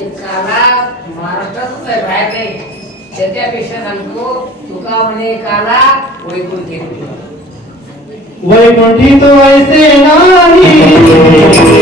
काला महाराष्ट्रातच आहे, बाहेर नाही. त्याच्यापेक्षा सांगतो तुका म्हणे काला वैकुंठी वैकुंठी तो ऐसे नाही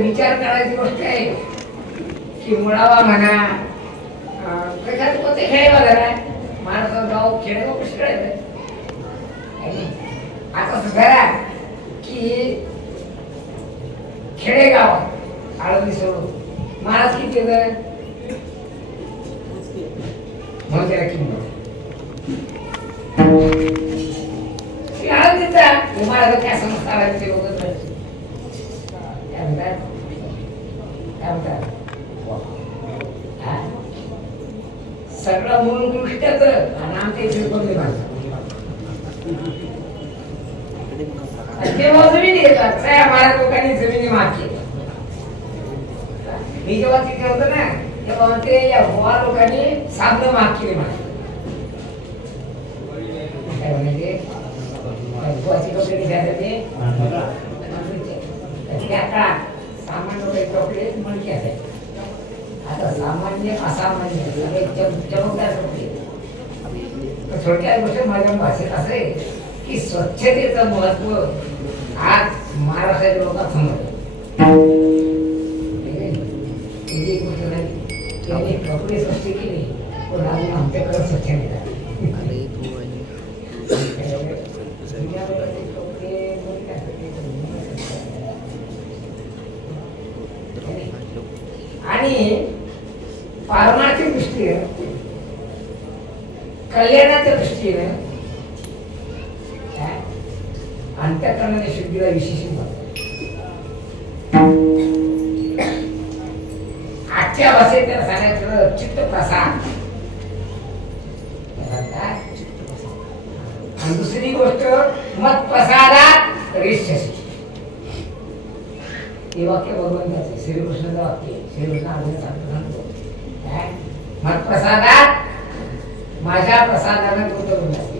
विचार करायची गोष्ट आहे की मुळावा म्हणा पोते खेळेवा जरा माणसं गाव खेळेवा कशी खेळायचं आता जरा की खेडेगाव आळंदी सोडून महाराज किती म्हणून त्याला किंमत आळंदीचा महाराज काय संस्था आळंदीचे लोक सगळं मूळ गोष्टच आणि आमच्या इथे कोणते तेव्हा जमिनी येतात महाराज लोकांनी जमिनी माग केली. मी जेव्हा तिथे होतो ना तेव्हा ते या गोवा लोकांनी साधनं माग केली माझी काय म्हणजे गोवाची कपडे घ्यायचे त्या काळात सामान्य कपडे मणके असायचे. आता सामान्य असामान्य चमकदार कपडे. थोडक्यात गोष्ट माझ्या भाषेत असं आहे की स्वच्छतेचं महत्व आज महाराष्ट्र असायचे लोक समजले त्यांनी कपडे स्वच्छ केले पण अजून आमच्याकडे स्वच्छ नाही आणि पारमार्थिक दृष्टीने कल्याणाच्या दृष्टीने अंतःकरणाच्या शुद्धीला विशेष आजच्या भाषेत त्याला सांगायचं चित्त प्रसाद. आणि दुसरी गोष्ट मत प्रसादात रिष्यसी. हे वाक्य भगवंताचे श्रीकृष्णाचं वाक्य श्रीकृष्ण अर्जुन सांगतो मत प्रसादात माझ्या प्रसादाने तो करून जाते.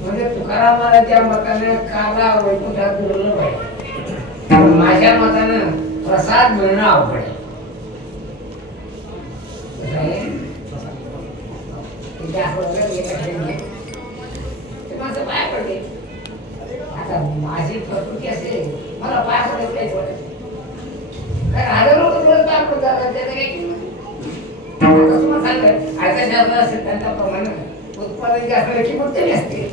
म्हणजे तुकाराम महाराजच्या मताने काला वैकुंठात दुर्लभ आहे माझ्या मतानं प्रसाद मिळणं अवघड आहे. पाय पडले आता माझी प्रकृती असेल मला पाय पडत काहीच वाटत कारण हजार लोक तुला पाय पडत जातात त्याचं काही तुम्हाला सांगत आजच्या शास्त्र असेल त्यांच्या प्रमाणे उत्पादन जास्त किंमत कमी असते.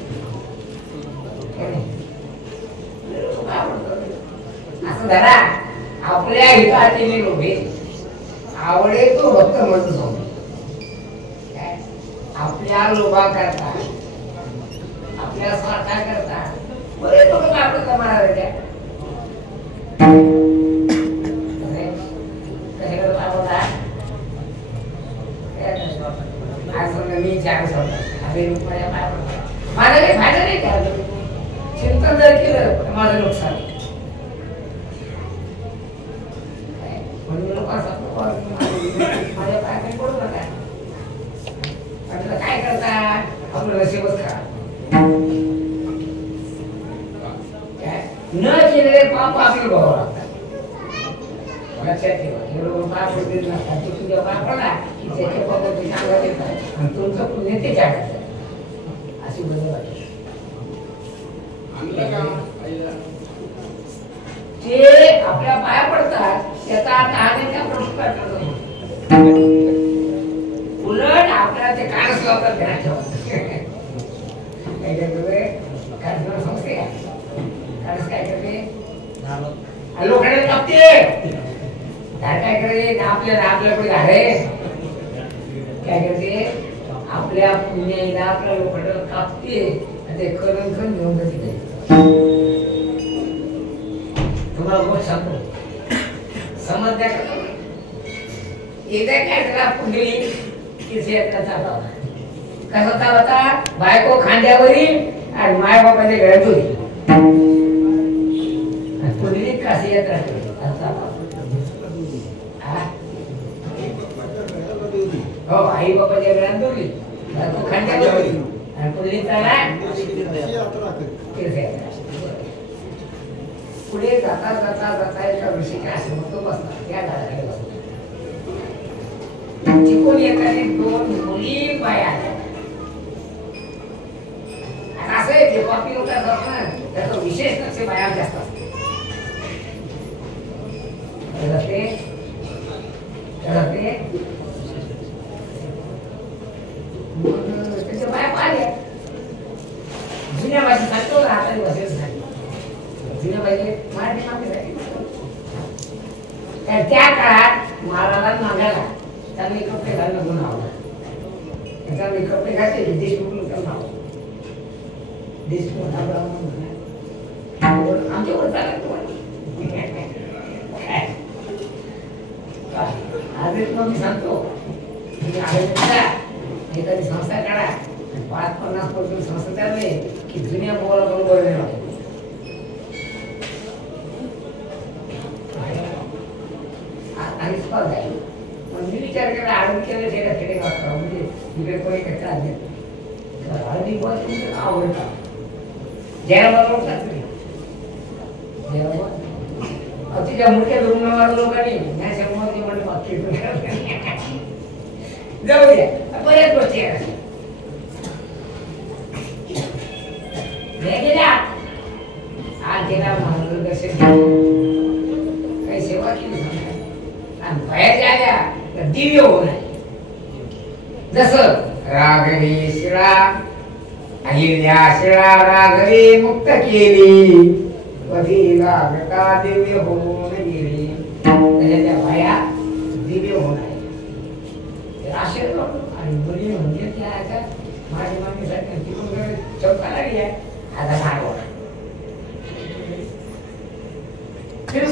असं धरा आपल्या हिताचे लोभे आवडे तो भक्त म्हणतो समज आपल्या लोभा करता आपल्या स्वार्था करता बरेच लोक आपलं कमाला कशा करत आवडता आज मी चार सोडतात अरे माझ्या पाय पडतात माझा काही फायदा नाही त्याला चिंतन जर केलं माझं नुकसान माझ्या पाय पडू नका काय करता आपलं नशीबच खा न केलेले पाप आपले भाव लागतात. लक्षात ठेवा पाप पडतील नसतात तो तुझ्या पाय पडला की त्याच्या पापाची सांगा देतात आणि तुमचं पुण्य ते टाकायचं अशी बदल वाटते. ते आपल्या पाया पडतात त्याचा कहाणीचा प्रश्न उलट आपल्याला ते कानच लावतात ध्यान ठेवा काय समजते का कानस काय करते लोखंड कापते झाड काय करते आपल्याकडे झाड आहे काय करते आपल्या पुण्याला आपल्या लोखंड कापते आणि ते करून करून घेऊन जाते. तुम्हाला गोष्ट सांगतो समज द्या एकदा काय झाला पुंडली तीर्थयात्रा चालला कसा चालता बायको खांद्यावरील आणि माय बापाच्या घरात होती पुंडली काशी यात्रा हो आई बापाच्या घरात होती बायको खांद्यावर होती आणि पुंडली चालला तीर्थयात्रा. पुढे जाता जाता जाता एका ऋषीच्या आश्रमात बसला त्या झाडाखाली बसला तिकडून एकाने दोन मुली बाया आल्या. असं आहे ते कॉपी लोक असतात ना त्याचं विशेष लक्ष बाया जास्त असते त्याच्या बाया पाहिल्या जुन्या भाषेत सांगतो ना आता बसेल सांगितलं जुन्या भाषेत मराठी मागे त्या काळात महाराजांना मागायला चांगले कपडे घालणं गुन्हा होता चांगले कपडे घातले देशमुख नाव देशमुख आमच्यावर चालत आजच मग मी सांगतो एखादी संस्था काढा 50-50% संस्था चालले की जुन्या बोला बरोबर नाही आणि स्पर्धा आहे. मी विचार केला आडून केलं खेडे वाटतं म्हणजे इकडे कोणी कचरा हळदी तुमचं आवडता जयराबाद ओळखतात तुम्ही जयराबाद तिच्या मोठ्या रुग्णावार लोकांनी न्यायसंबंधी म्हणून बाकी जाऊ द्या बऱ्याच गोष्टी आहेत मातेला मार्गदर्शन केलं, काही सेवा केली आणि बाहेर आल्या तर दिव्य होणार. जसं राघवे शिळा अहिल्या शिळा राघवे मुक्त केली, कधी लागता दिव्य होऊन गेली. त्याच्या त्या बाया दिव्य होणार आशीर्वाद. आणि मुली म्हणजे त्या माझ्या मामीसाठी तिकडून चौका लागली आहे. आता काय होणार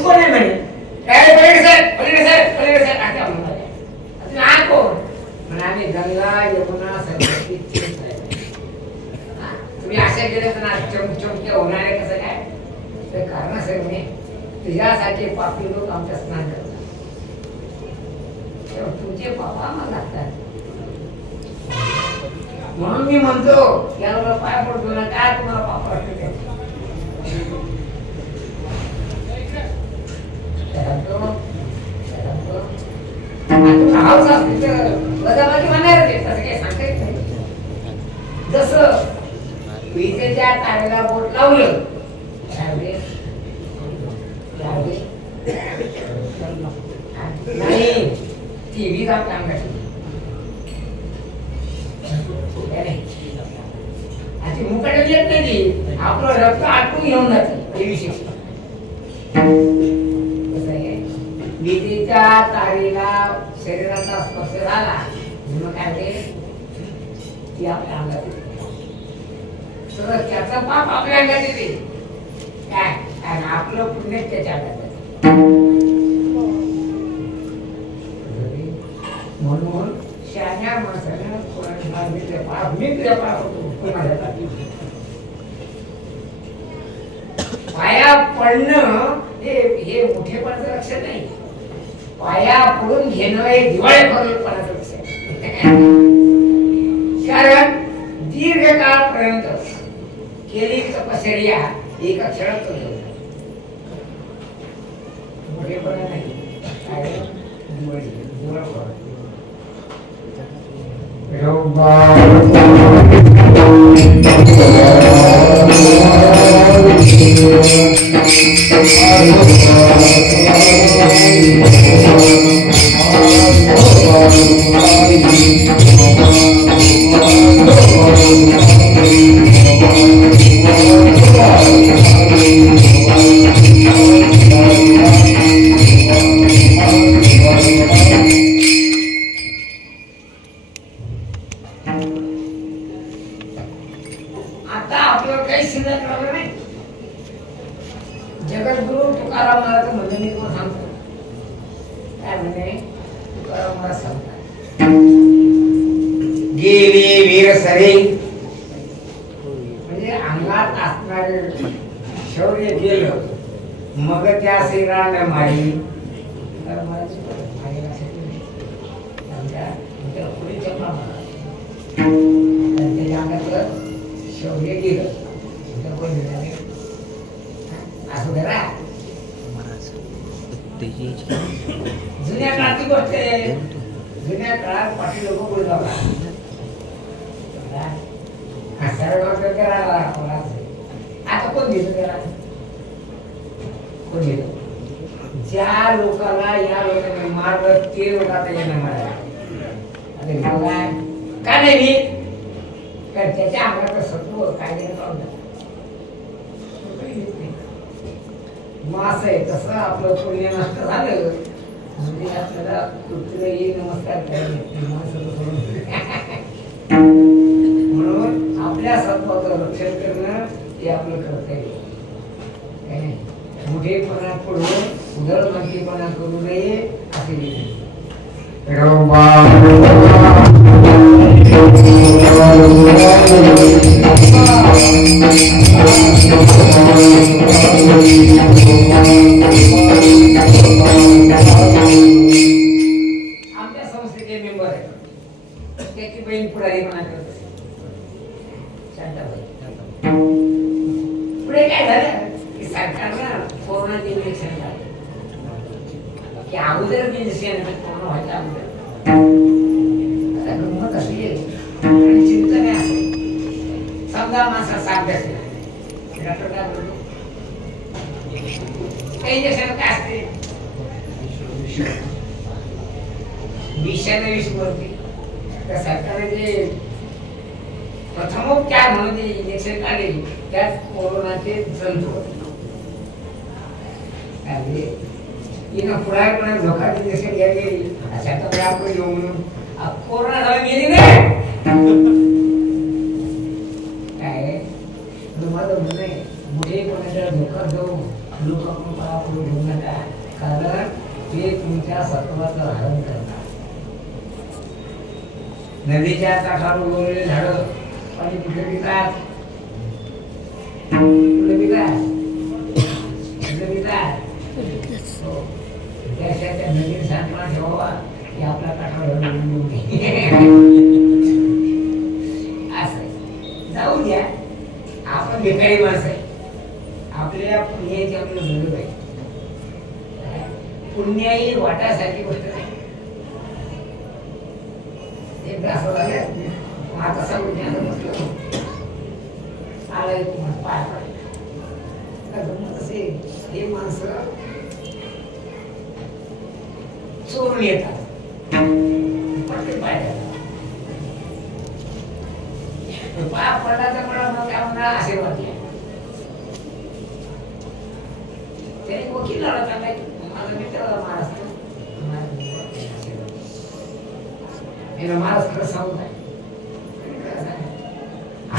कोण आहे म्हणे, आम्ही गंगा यमुना सरस्वती तुम्ही अशा गेले तर ना चमचमके होणार आहे. कसं काय ते कारण असेल म्हणे, तुझ्यासारखे पापी लोक आमच्या स्नान करतात, तुमचे पापा आम्हाला लागतात. म्हणून मी म्हणतो याला पाय पडतो ना, काय तुम्हाला पाप वाटते जसं विजेच्या तारेला बोट लावलं नाही ती वीज आपल्या अंगाची मुकाट्यात येत नाही, आपलं रक्त आटून घेऊन जाते. विशेष विजेच्या तारेला शरीराचा स्पर्श झाला मग काय होते, ती आपल्या अंगात येते. तर त्याचा पाप आपल्या अंगात येते काय, आणि आपलं पुण्य त्याच्या अंगात येते. म्हणून शहाण्या माणसाने पाया पडणं हे मोठेपणाचं लक्षण नाही, पाया पडून घेणं हे दिवाळीपणाचं लक्षण. कारण दीर्घकाळपर्यंत केली तपश्चर्या एका क्षणात मोठेपणा नाही, काय दिवाळी जगद्गुरु तुकाराम महाराज म्हणजे मी तुम्हाला सांगतो काय म्हणे, तुकाराम महाराज सांगतात गेली वीर सरे म्हणजे अंगात असणारे शौर्य गेलं मग त्या श्रीराम मारी त्याच्या अंगातलं शौर्य गेलं असं करा. जुन्या काळाची गोष्ट आहे, जुन्या काळात पाठी लोक पुढे जातात आता कोण घेतो त्याला, कोण घेतो? ज्या लोकांना या लोकांनी मारलं ते लोक आता यांना मारायला का नाही, कारण त्याच्या अंगाचं सत्व काय मास आहे तसं आपलं पुण्य नष्ट झालं म्हणजे आपल्याला कुठलंही नमस्कार म्हणून आपल्या सत्वाचं रक्षण करणं हे आपलं कर्तव्य. मोठेपणा पडून उदरमंतीपणा करू नये असे आमच्या संस्थेचे मेंबर आहे, त्याची बहीण पुढारीपणा करत असते. पुढे काय झालं की सरकारनं कोरोनाचे इंजेक्शन झालं की अगोदर कोरोना व्हायच्या अगोदर आता गंमत अशी आहे आणि चिंतन आहे. असं समजा माणसा साथ द्यायचं डॉक्टर काय करतो इंजेक्शन काय असते विषाने विष बोलते तर सरकारने जे प्रथमोपचार म्हणून जे इंजेक्शन काढले त्यात कोरोनाचे जंतू पुढारपणे लोकांची इंजेक्शन घ्यायला गेली अशा तर आपण येऊ म्हणून कोरोना झाला गेली नाही काय माझं म्हणणं आहे पुढे कोणाच्या धोका जाऊ लोक पुढे घेऊ नका कारण ते तुमच्या सत्वाचं हरण करतात नदीच्या काठावर उगवलेले झाडं आणि कुठे पितात कुठे पितात कुठे पितात त्याच्या त्या नदीने सांगणा ठेवावा की आपल्या काठावर असं जाऊ द्या आपण भिकारी माणसं आहे आपल्याला पुण्याची आपलं गरज आहे पुण्य ही वाटासारखी गोष्ट नाही एकदा असं झालं आता सांगून आलाय तुम्हाला पाय पडले असे हे माणसं चोरून येतात पाय पडला तर मला काय म्हणा आशीर्वाद घ्या त्याने वकील लढत आलाय माझा मित्र महाराष्ट्र महाराज खरं सांगू काय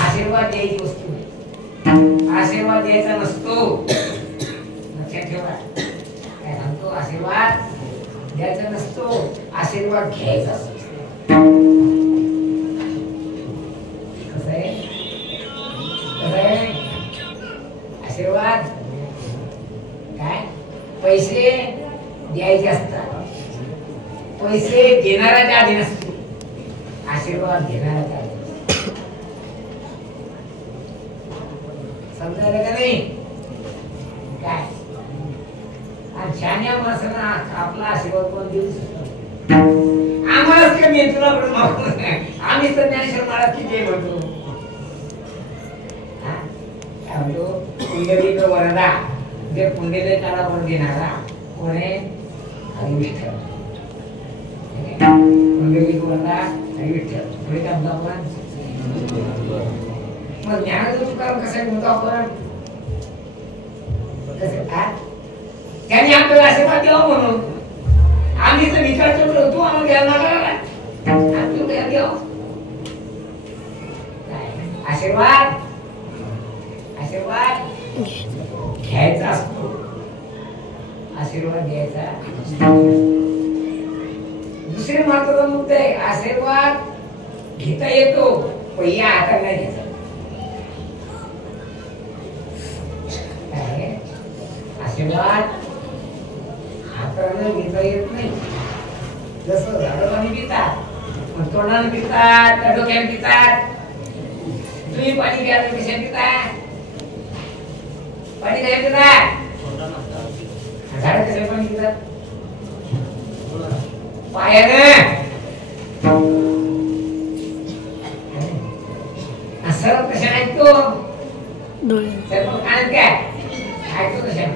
आशीर्वाद द्यायची वस्तू नाही आशीर्वाद द्यायचा नसतो लक्षात ठेवा काय सांगतो आशीर्वाद द्यायचा नसतो आशीर्वाद घ्यायचा असतो कसं आहे आशीर्वाद काय पैसे द्यायचे असतात पैसे देणाऱ्याच्या आधी नसतो आशीर्वाद घेणाऱ्याच्या आधी समजायला का नाही काय आणि शहाण्या माणसांना आपला आशीर्वाद कोण देऊ शकतो आम्हालाच कमी आहे तुला आम्हीच तर ज्ञानेश्वर महाराज किती म्हणतो काय म्हणतो पुंडलिक वरदा जे पुंडलिकाला पण देणारा कोण आहे हरिविठ्ठल पुंडलिक वरदा हरिविठ्ठल पुढे काय म्हणतो आपण मग ज्ञानाचं तुकाराम कसं म्हणतो आपण त्यांनी आपल्याला आशीर्वाद द्यावा म्हणून आम्ही तर विचारतो तू आम्हाला द्यायला आशीर्वाद आशीर्वाद घ्यायचा असतो आशीर्वाद घ्यायचा दुसरे महत्वाचा मुद्दा आहे आशीर्वाद घेता येतो पण या हातात नाही घ्यायचा आशीर्वाद हाताने घेता येत नाही जसं झाडाने पितात मग तोंडाने पितात त्या डोक्याने पितात तुम्ही पाणी घ्या कशा पितात पाणी काय पितात झाड कशा पाणी पितात पायाने असं कशा ऐकतो डोळे काय ऐकतो कशा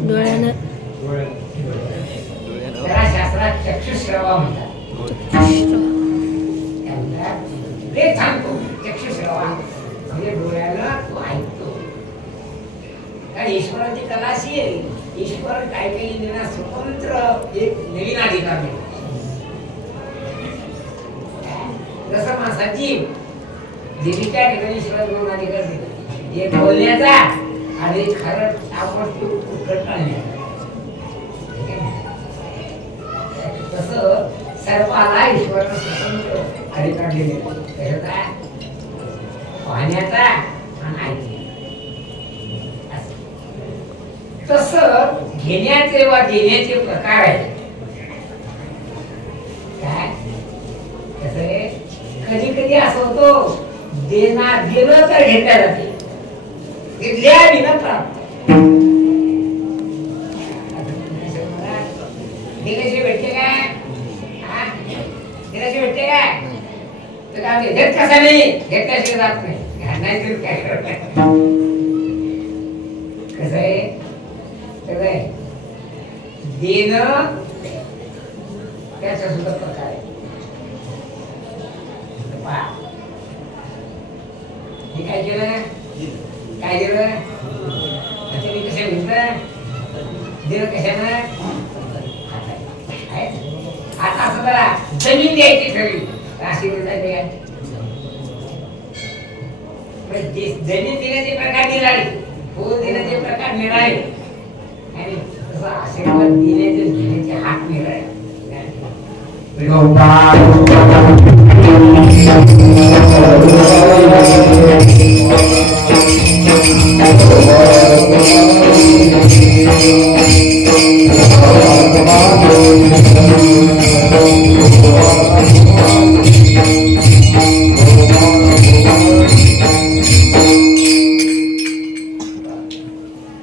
डोळ्यानं त्याला शास्त्रात चक्षुश्रवा म्हणतात ते सांगतो चक्षुश्रवा म्हणजे डोळ्याला तो ऐकतो कारण ईश्वराची कला अशी आहे ईश्वर काय काही देणार स्वतंत्र एक नवीन अधिकार देतो जसं माणसाची देवीच्या ठिकाणी ईश्वर दोन अधिकार देतो एक बोलण्याचा आणि खरं आपण उत्कट टाळण्याचा तसं सर्वाला ईश्वरानं स्वतंत्र अधिकार दिले कशाचा पाहण्याचा आणि ऐकण्याचा तसं घेण्याचे वा देण्याचे प्रकार आहेत काय कसं आहे कधी कधी असं होतो देणं तर घेतल्या जाते दिल्या प्राप्त दिल्याशी भेटते काय दिल्याशी भेटते काय तर काय घेत कसा नाही घेतल्याशिवाय जात नाही नाही तर काय करत कसं आहे देणं त्याचा सुद्धा प्रकार आहे हे काय केलं काय दिलं तुम्ही कशा घेतलं दिलं कशानं आता असं बघा जमीन द्यायची ठरली अशी जमीन देण्याचे प्रकार निराळे फुल देण्याचे प्रकार निराळे आणि तसं आशीर्वाद देण्याचे घेण्याचे हात निराळे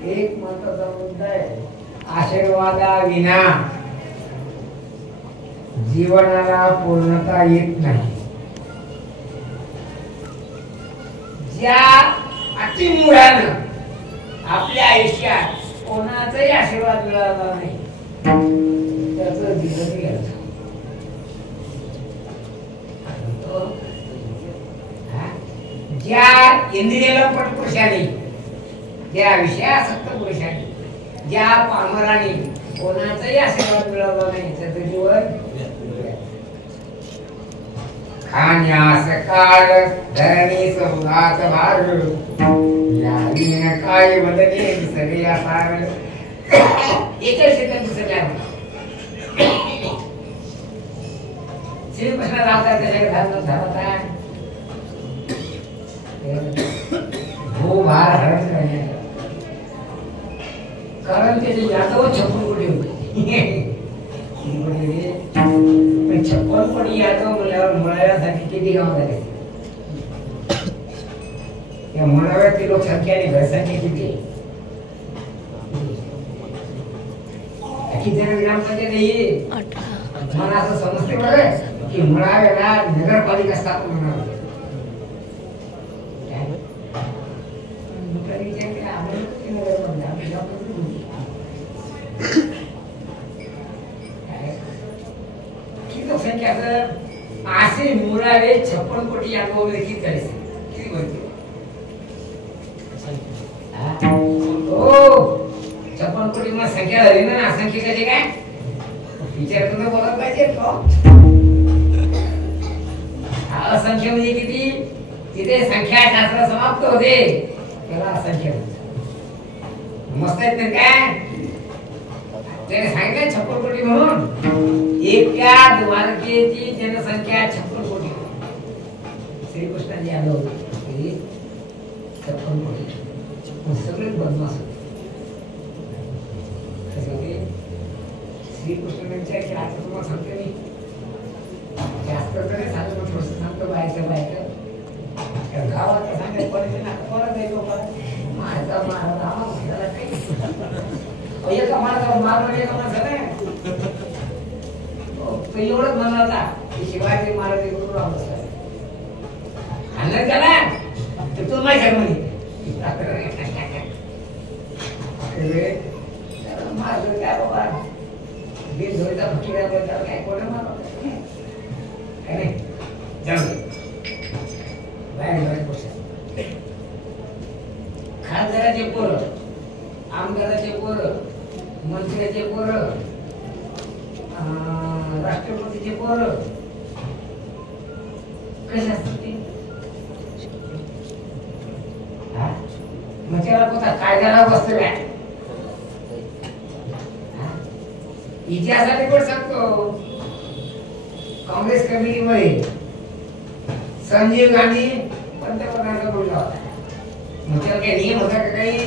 एक महत्वाचा मुद्दा आहे आशीर्वादाविना जीवनाला पूर्णता येत नाही ज्या अतिमुळानं आपल्या आयुष्यात कोणाचाही आशीर्वाद मिळाला नाही त्याचं जीवन गेलं ज्या इंद्रियाला पण पुरुषाने ज्या विषयासक्त पुरुषाने ज्या पामराने कोणाचाही आशीर्वाद मिळाला नाही त्याचं जीवन खाण्यास काळ धरणी सौदाच भार यावीन काय बदले सगळे आसार एकच शेतात सगळ्या श्रीकृष्ण रावतात त्याच्याकडे घालून झाला भू भार हरत नाही कारण त्याचे यादव छप्पन कोटी होते पण 56 कोटी यादव मुळाव्यासाठी किती गाव झाले या मुळाव्याची लोकसंख्या आणि घरसंख्या किती किती ग्रामपंचायत आहे मला असं समजते बरं की मुळाव्याला नगरपालिका स्थापन होणार लोकसंख्या असे मुळावे 56 कोटी यादव किती झाले किती बोलते हो 56 कोटी मग संख्या झाली ना असंख्य कसे काय विचार करून बोलत पाहिजे असंख्य म्हणजे किती तिथे संख्याशास्त्र समाप्त होते त्याला असंख्य मस्त आहेत ना काय त्याने सांगितलं 56 कोटी म्हणून एकट्या द्वारकेची जनसंख्या 56 कोटी श्रीकृष्णाची यादव 56 कोटी सगळे बदमाश श्रीकृष्णांच्या की आता तुम्हाला सांगते मी जास्त तरी सांगतो थोडस सांगतो बायचं गावात सांगायचं पडते ना परत येतो माझा महाराज एका मार्गावर मारवर एका माणसाने तो एवढंच म्हणला होता की शिवाजी महाराज गुरु रामदास आणलं त्याला तर तो नाही सांग माझं काय बाबा बीज धुळीचा फकी काय कोण मारला काय नाही जाऊ बाहेर खासदाराचे पोरं आमदाराचे पोरं मंत्र्याचे पोरं राष्ट्रपतीचे पोरं कसे असतात ते मग त्याला कोणता कायद्याला बसतो काय इतिहासाने पण सांगतो काँग्रेस कमिटीमध्ये संजीव गांधी पंतप्रधानाचा बोलला होता मग त्याला काही नियम होता का काही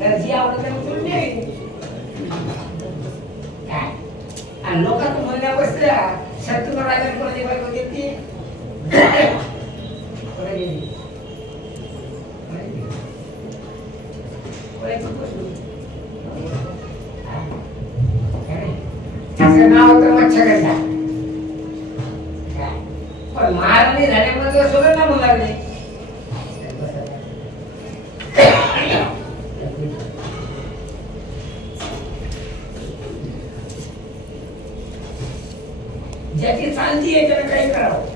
तर जी आवडत त्याला उचलून द्यावी आणि लोकांचं म्हणण्या बसल्या शत्रू राजा कोणाची बायको देते नाव होतं मच्छगंधा तुझ्या सोबत ना म्हणू लागले ज्याची चालती आहे त्याला काही करावं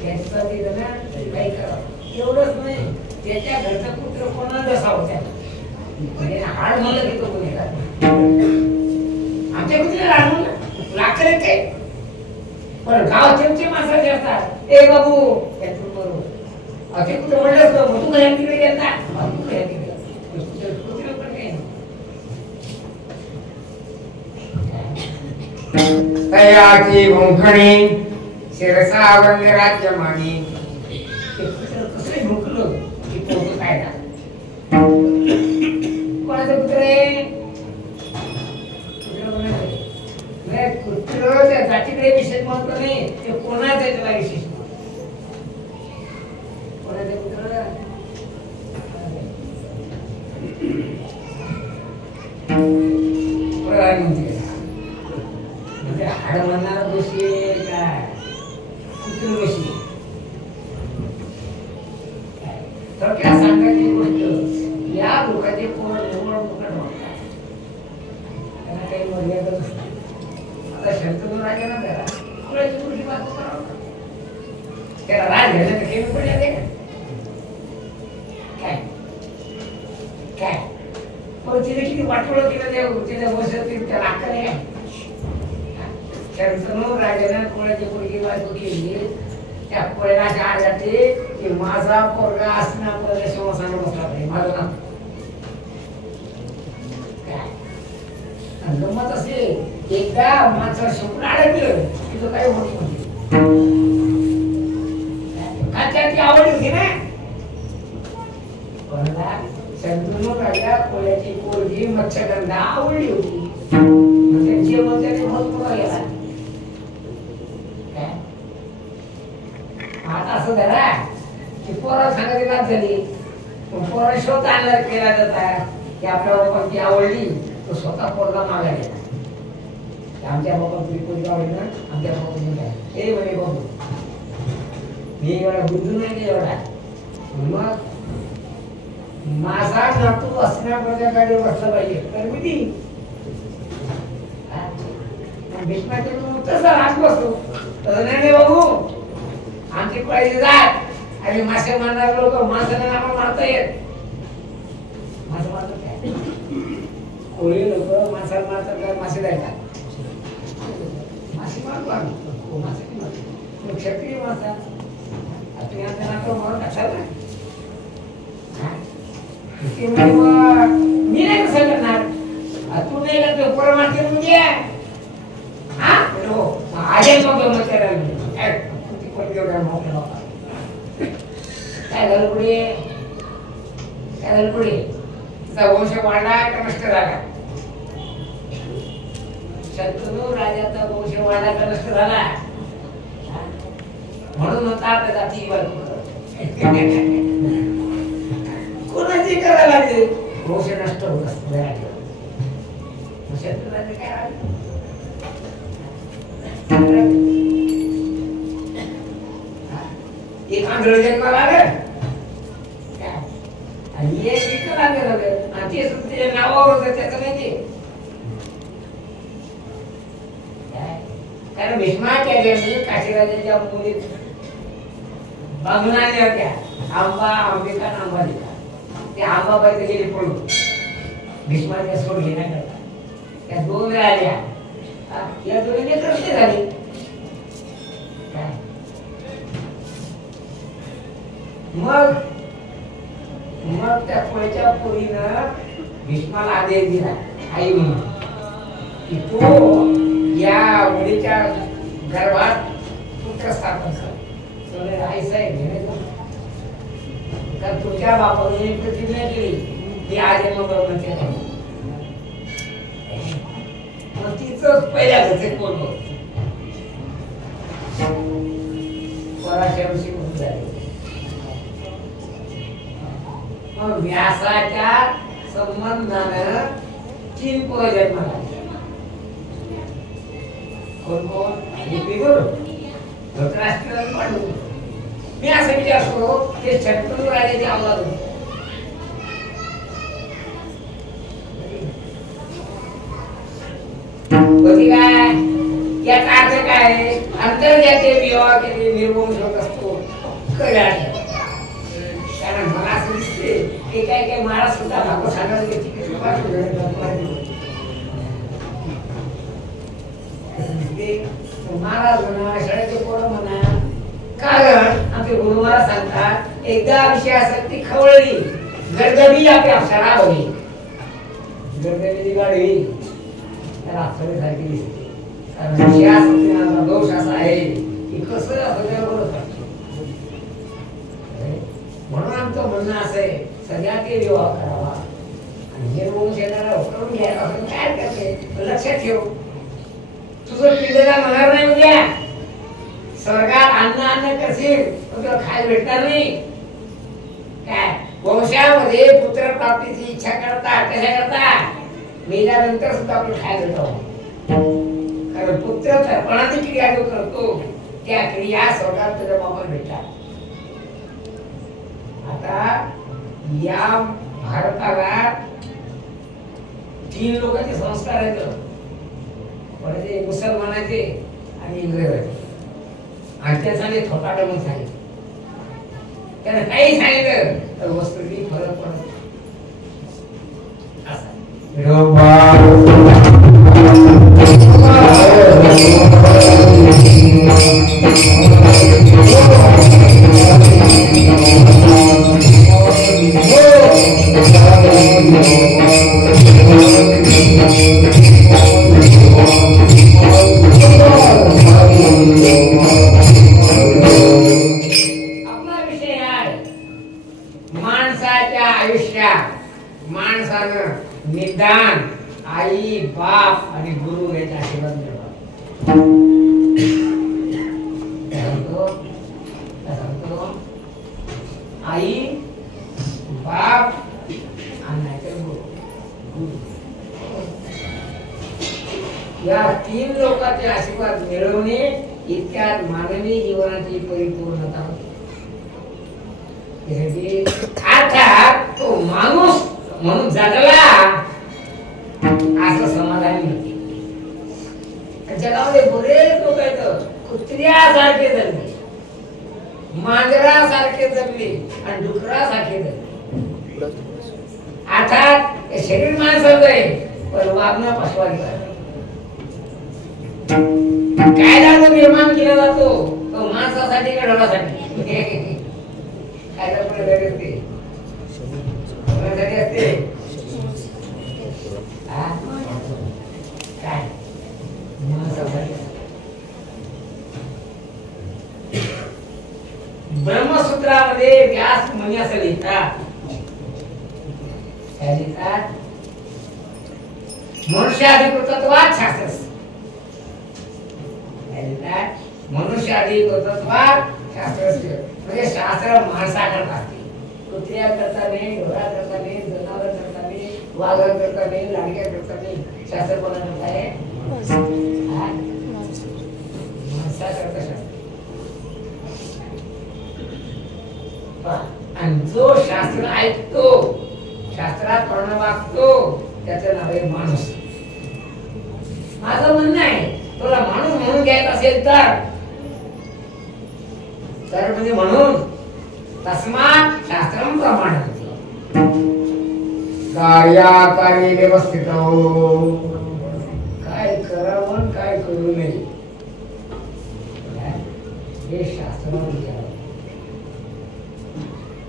त्याची चालती आहे ना काही करावं एवढंच नाही त्याच्या घरचा पुत्र कोणाला असावं त्याला हाड म्हणलं की तो कोणी आमच्या कुत्र्याला हाड म्हणलं लाकडे काय पण गाव चमचे माणसाचे असतात ए बाबू त्यातून बरोबर असे कुठे म्हणलं असतं मग तू घ्या तिकडे गेला तू घ्या तिकडे कुत्रे पण काही तयाची भुंकणी शिरसा वंद राज्य मानी कसं भुंकलं की पोट काय ना कोणाचं कुत्र आहे कुत्र त्या जातीकडे विशेष महत्व नाही ते कोणाचं आहे त्याला विशेष कोणाचं कुत्र म्हणजे हाड म्हणणारा दोषी काय कुत्र दोषी थोडक्यात सांगायची गोष्ट या लोकांचे पोर निवड मुकट मागतात त्यांना काही मर्यादा नसते आता शंतनू राजा ना त्याला कुणाची कुठली बात करावं त्याला राज घ्यायला तर केली पडले ते काय काय मग तिने किती वाटोळं केलं त्याच्या वर्षात त्याला अक्कल आहे काय शंतनू राजानं कोणाची मुलगी बायको केली त्या परिणाच्या आड जाते की माझा पोरगा असण्यापर्यंत शिवसानं बसला पाहिजे माझं नाव काय गमत असेल एकदा माणसाला शेपूट अडकलं की तो काय होत नाही का त्याची आवड होती ना कोणाला शंतनू राजा कोल्याची पोरगी मत्स्यगंधा आवडली होती त्यांची त्याने भरपूर गेला आता असं झाला की पोरा सांगायची लाभ झाली पोरा शोध आणला केला जाता की आपल्या बाबांची आवडली तो स्वतः पोरला मागायला गेला आमच्या बाबा तुझी पोरगी आवडली ना आमच्या बाबा काय हे म्हणे बाबू मी एवढा बुद्धू नाही एवढा मग माझा नातू असण्याच्या गाडीवर बसला पाहिजे तर मी ती भीष्माचे तसा राज बसतो तर नाही बाबू आमची पाहिजे जात आणि मासे मारणार लोक माणसाला नामा मारता येत मासे मारतात काय कोळी लोक माणसाला मारतात काय मासे जायतात मासे मारतो आम्ही मासे मारतो क्षत्रिय मासा तुम्ही आमच्या नाकावर मारून टाकशाल ना मी नाही कसं करणार तू नाही करतो पोरं मारते म्हणजे हा आले मग काय झालं पुढे काय झालं पुढे तिचा वंश वाढला का नष्ट झाला शंतनू राजाचा वंश वाढला का नष्ट झाला म्हणून होता आपल्या जाती कोणाची करायला लागले वंश नष्ट होत असतो शंतनू राजा काय एक आंधळ जन्माला आलं आणि एक विकत आलेलं आणि ते सुद्धा त्याच्या नावावर होतं त्याचं माहिती कारण भीष्माचार्यांनी काशीराजाच्या मुलीत बांधून आणल्या होत्या आंबा अंबिका अंबालिका ते आंबाबाई तर गेले पडून भीष्माच्या सोड घेण्याकरता त्या दोन वेळा आल्या या दोन्हीने कृष्ण झाले मग त्या कोळ्याच्या पोरीनं भीष्माला आदेश दिला आई म्हणून की तो या मुलीच्या गर्भात पुत्र स्थापन कर आई साहेब तर तुझ्या बापाने प्रतिज्ञा केली की आज मग तिचंच पहिल्या घरचे कोण पराशरशी होऊन झाले मग व्यासाच्या संबंधानं 3 पोरं जन्माला कोण कोण लिपिगुरु धृतराष्ट्राला पाडू. मी असं विचारतो ते शंतनू राजाचे अवलाद होते. होती काय याचा अर्थ काय अंतर्जातीय विवाह केले निर्वंश होत असतो कळलं. कारण मला असं दिसते की काय काय महाराज सुद्धा भागवत सांगायला महाराज म्हणा शाळेचे पोरं म्हणा. कारण आमचे गुरु महाराज सांगतात एकदा विषय आसक्ती खवळली गडगडी आपली अप्सरा बघी. गडगडीची गाडी त्याला अप्सरेसारखी दिसते. कारण विषय आसक्तीचा दोष असा आहे की कसं सगळ्याबरोबर म्हणून आमचं म्हणणं असं आहे सगळ्याचे विवाह करावा आणि हे रोग शेजारा करून घ्यायला असं काय करते लक्षात ठेव. तुझं पिढीला होणार नाही उद्या स्वर्गात अन्न अन्न करशील पण तुला खायला भेटणार नाही. काय वंशामध्ये पुत्र प्राप्तीची इच्छा करता कशा करता मेल्यानंतर सुद्धा आपण खायला भेटावं. कारण पुत्र तर्पणाची क्रिया जो करतो त्या क्रिया स्वर्गात तुझ्या बापाला भेटतात. आता या भारताला 3 लोकांचे संस्कार आहेत. म्हणजे मुसलमानाचे आणि इंग्रजाचे. आणि त्याच्याने थोटाडे म्हणून सांगितलं. त्यानं काही सांगितलं तर वस्तुस्थिती फरक पडत माणसाच्या आयुष्यात माणसानं निदान आई बाप आणि गुरु याचा आशीर्वाद मिळवा. आई बाप आणि गुरु या 3 लोकांचे आशीर्वाद मिळवणे इतक्यात मानवी जीवनाची परिपूर्णता होते. अर्थात तो माणूस म्हणून जगला असं समाधानी होते. जगामध्ये बरेच लोक आहेत कुत्र्यासारखे जगले मांजरासारखे जगले आणि डुकरासारखे जगले. अर्थात शरीर माणसाचं आहे पण वागणं पशुवादी कायदा जो निर्माण केला जातो तो माणसासाठी का ढोरासाठी कायदा कोणासाठी असते कोणासाठी असते काय माणसासाठी. ब्रह्मसूत्रामध्ये व्यास मुनी असं लिहितात काय लिहितात मनुष्याधिकृतत्वात शास्त्र मनुष्याधिकृतत्वात शास्त्र म्हणजे शास्त्र माणसाकरता असते. कुत्र्या करता नाही घोडा करता नाही जनावर करता नाही वाघ करता नाही लाडक्या करता नाही. शास्त्र कोणा करता आहे माणसाकरता शास्त्र. आणि जो शास्त्र ऐकतो शास्त्रात प्रमाण वागतो त्याचं नाव आहे माणूस. माझं म्हणणं आहे तुला माणूस म्हणून घ्यायचा असेल तर म्हणजे म्हणून तस्मात् शास्त्रम प्रमाणम् कार्याकारी व्यवस्थित काय करावं काय करू नये हे शास्त्र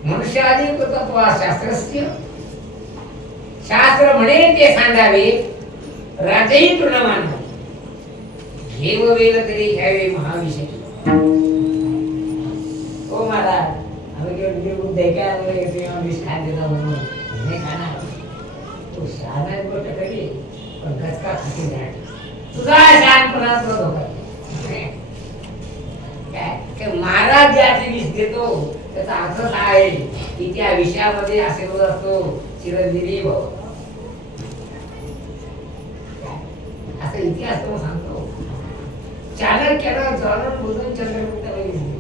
मनुष्याधिकृतत्वा शास्त्रस्य शास्त्र म्हणे ते सांगावे राजही तृणमान घेव वेल तरी घ्यावे महाविषय. हो महाराज आम्ही केवळ द्यायला विष खात देता म्हणून नाही खाणार. तो शहाणा गोष्ट कधी पण गचका खाती नाही तुझा शहाणपणा तुला धोका काय महाराज ज्याचे विष देतो त्याचा अर्थ आहे की त्या विषयामध्ये आशीर्वाद असतो चिरंजीवी भाव असं इतिहास तो सांगतो. चाणक्याला जाणून बुजून चंद्रगुप्ताला दिसले.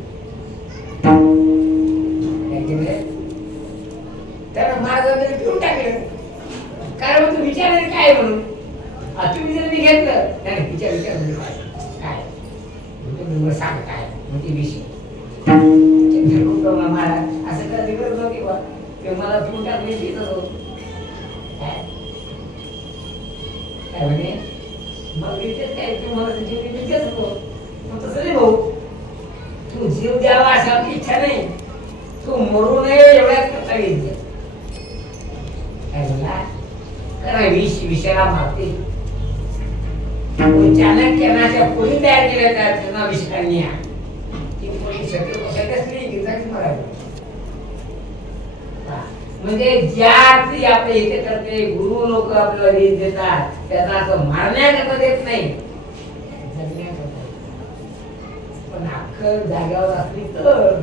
त्याला महाराजांनी पिऊन टाकलं. कारण तू विचार काय म्हणून तुम्ही जर मी घेतलं नाही विचार म्हणजे काय तुम्ही सांग काय म्हणजे विषय चंद्रगुप्ताला महाराज असं का दिवस नव्हते बा ते मला पिऊन टाकले देतच होत काय म्हणे मग विचार काय तुम्हाला जीव देत होतो मग तसं नाही भाऊ तू जीव द्यावा अशी आपली इच्छा नाही तू मरू नये एवढ्याच करता येईल काय म्हणला करा विषयाला मारते चाणक्याच्या पोळी तयार केल्या त्यांना विषयांनी ती पोळी शक्यच नाही गिरजाची मारावी म्हणजे ज्या आपल्या इथे करते गुरु लोक आपल्याला रीत देतात त्याचा असं मारण्याकरता देत नाही जगण्याकरता पण अख्खं जाग्यावर असली तर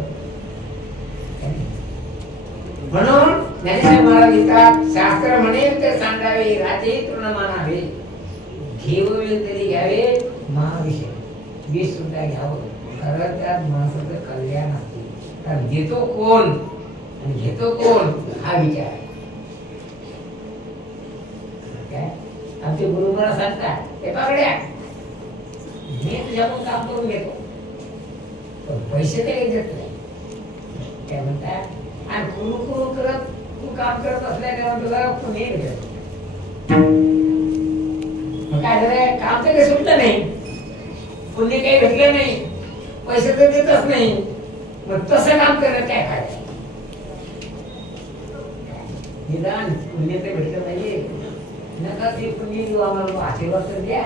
म्हणून ज्ञानेश्वर महाराज लिहितात शास्त्र म्हणेल तर सांगावे राजे तृण मानावे घेवले तरी घ्यावे महाविषय विष सुद्धा घ्यावं खरं त्यात माणसाचं कल्याण असते कारण घेतो कोण आणि घेतो कोण हा विचार आहे काय आमचे गुरु मला सांगतात हे पकड्या मी तुझ्याकडून काम करून घेतो पण पैसे ते देत नाही काय म्हणतात आणि कुरू करत तू काम करत असल्याने तुला पुणे काय झालं काम तर काही सुटलं नाही पुण्य काही भेटलं नाही पैसे तर देतच नाही मग तसं काम करत काय फायदा निदान पुण्य तर भेटलं नाहीये नका ते पुण्य देऊ आम्हाला आशीर्वाद तर द्या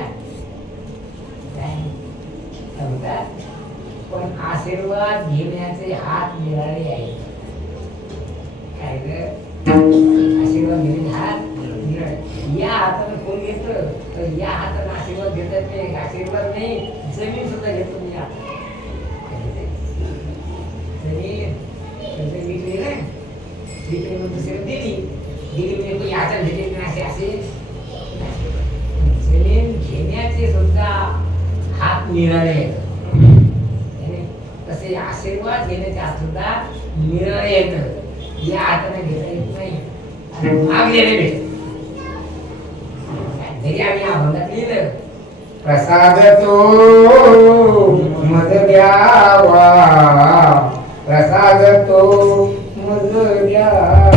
म्हणतात पण आशीर्वाद घेण्याचे हात निराळे आहेत काय आशीर्वाद घेण्याचे हात निराळे या हाताने कोण घेतलं तर या हाताने आशीर्वाद घेतात नाही आशीर्वाद नाही जमीन सुद्धा घेतो मी जमीन विकली ना विकली मग दुसऱ्या दिली म्हणजे कोणी हातात घेतली नाही असे जमीन घेण्याचे सुद्धा हात निराळे आहेत तसे आशीर्वाद घेण्याचे हात सुद्धा निराळे आहेत या हाताने घेता येत नाही आणि मागलेले भेटत तरी आम्ही अभंगात लिहिलं प्रसाद तो मद द्यावा प्रसाद तो मद द्यावा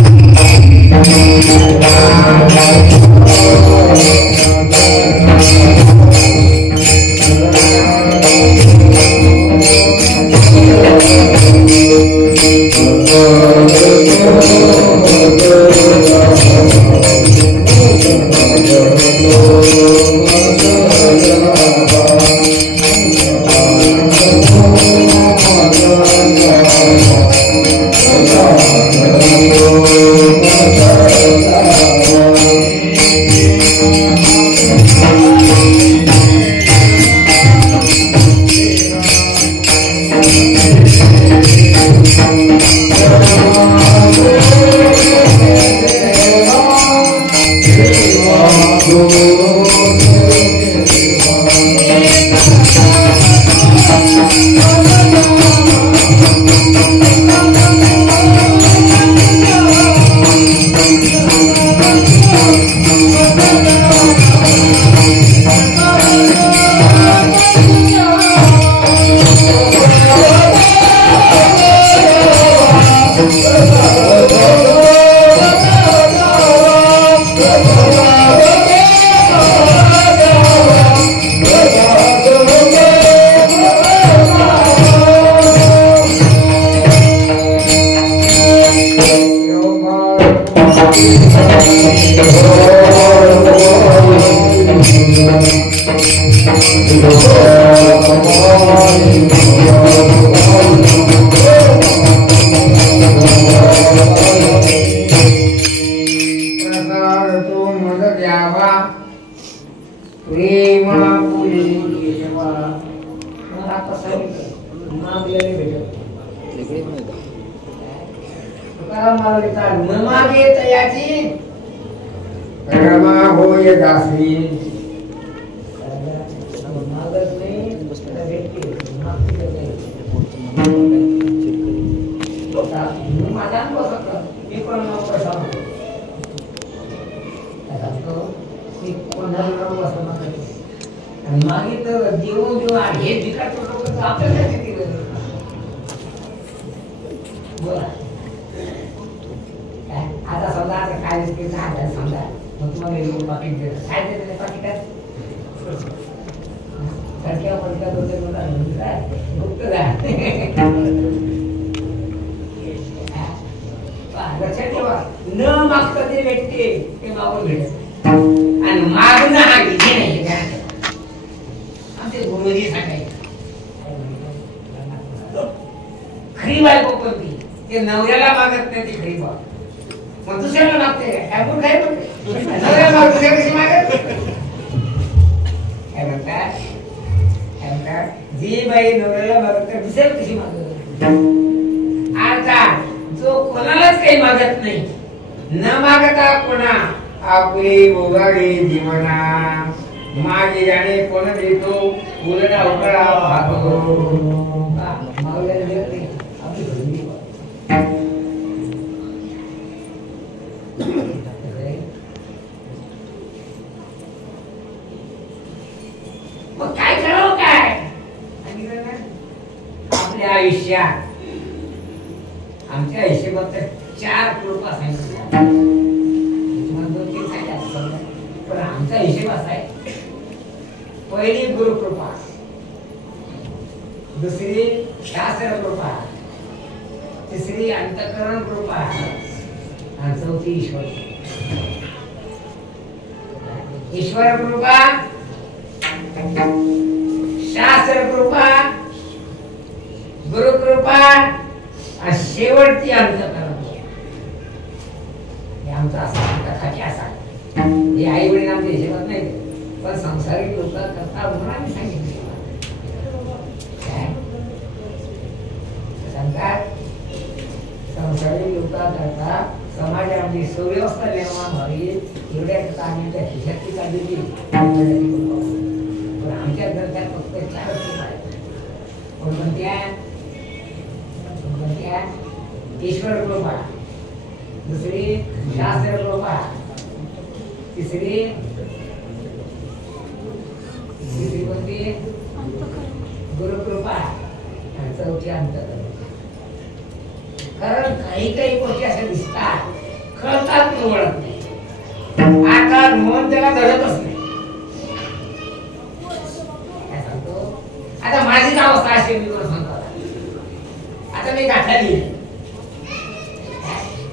आणि मागितलं देऊन देऊन हे भिकार आपल्याला किती बोला. आता समजा आता काय समजा मग तुम्हाला पाकिट देत काय देते पाकिटात तडक्या पडक्या दोन लक्षात ठेवा. न मागता ते भेटते ते मागून भेटत आणि मागणं हा विधी नाही. आमचे गुरुजी सांगायचे खरी बायको कोणती ते नवऱ्याला मागत नाही. ती खरी बायको मग दुसऱ्याला मागते काय पण काय म्हणते नवऱ्याला मागत दुसऱ्या कशी मागत काय म्हणतात जी बाई नवऱ्याला मागत तर दुसऱ्याला कशी मागत. अर्थात जो कोणालाच काही मागत नाही न मागता कोणा आपली भोगाडी जीवना मागे जाणे कोण देतो उलटा उकळा भागो मागल्याला देत नाही आपली भरणी. मग काय करावं काय आपल्या आयुष्यात आमच्या हिशेबात 4 कृपा सांगितल्या. पण आमचा हिशेब असा आहे पहिली गुरुकृपा दुसरी शास्त्र कृपा तिसरी अंतःकरण कृपा आणि चौथी ईश्वर. ईश्वर कृपा शास्त्र कृपा गुरुकृपा आणि शेवटची अंतःकरण. हे आमचा असा खाकी असा हे आई वडील आमच्या हिशेबात नाही पण संसारिक लोक करता म्हणून आम्ही सांगितले. सांगतात संसारिक लोक करता समाजामध्ये सुव्यवस्था निर्माण व्हावी एवढ्या आम्ही त्या खिशातली काढली. पण आमच्या घरच्या फक्त 4 कृपा आहेत. कोणत्या ईश्वर कृपा दुसरी शास्त्र कृपा तिसरी कोणती गुरुकृपा आणि चौथी अंतःकरण. कारण काही काही गोष्टी अशा दिसतात कळतात पण ओळख नाही. आता मन त्याला धरतच नाही. काय सांगतो आता माझीच अवस्था अशी मी तुला सांगतो. आता मी गाठा लिहिली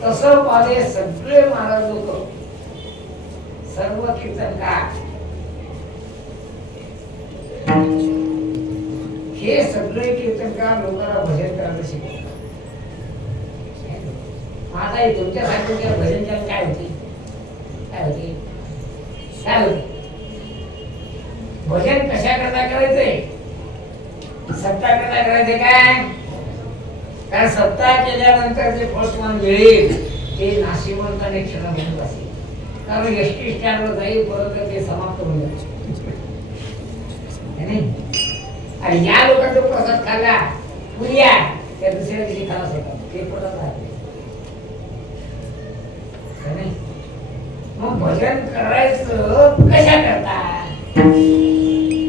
तसं पाले सगळे महाराज लोक सर्व कीर्तनकार हे सगळे कीर्तनकार लोकांना भजन करायला शिकवतात. आता तुमच्यासारख्या भजनच्या काय होती भजन कशा करता करायचंय सप्ताह करता करायचंय काय. कारण सप्ताह केल्यानंतर जे फळ तुम्हाला मिळेल ते नाशिवंताने क्षण म्हणून असेल. कारण एसटी स्टँडवर जाईपर्यंत ते समाप्त होऊन जाते. आणि या लोकांचा प्रसाद खाल्ला पुऱ्या त्या दुसऱ्या दिवशी खालाच होतात ते पडत राहते. मग भजन करायचं कशा करता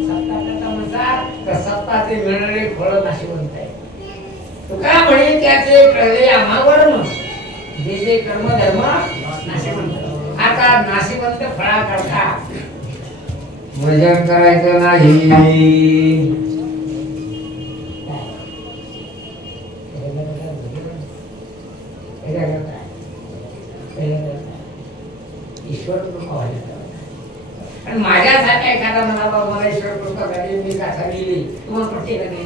सप्ताह करता म्हणतात तर सप्ताह ते मिळणारे फळ नाशिवंत आहे. तुका म्हणे त्याचे कळले आम्हावर जे जे कर्म धर्म नाशिवंत. आता नाशिवंत फळा करता भजन करायचं नाही. ईश्वर कृपा व्हायला आणि माझ्यासारखा एखादा मला ईश्वर कृपा झाली मी गाथा लिहिली तुम्हाला पटते का नाही.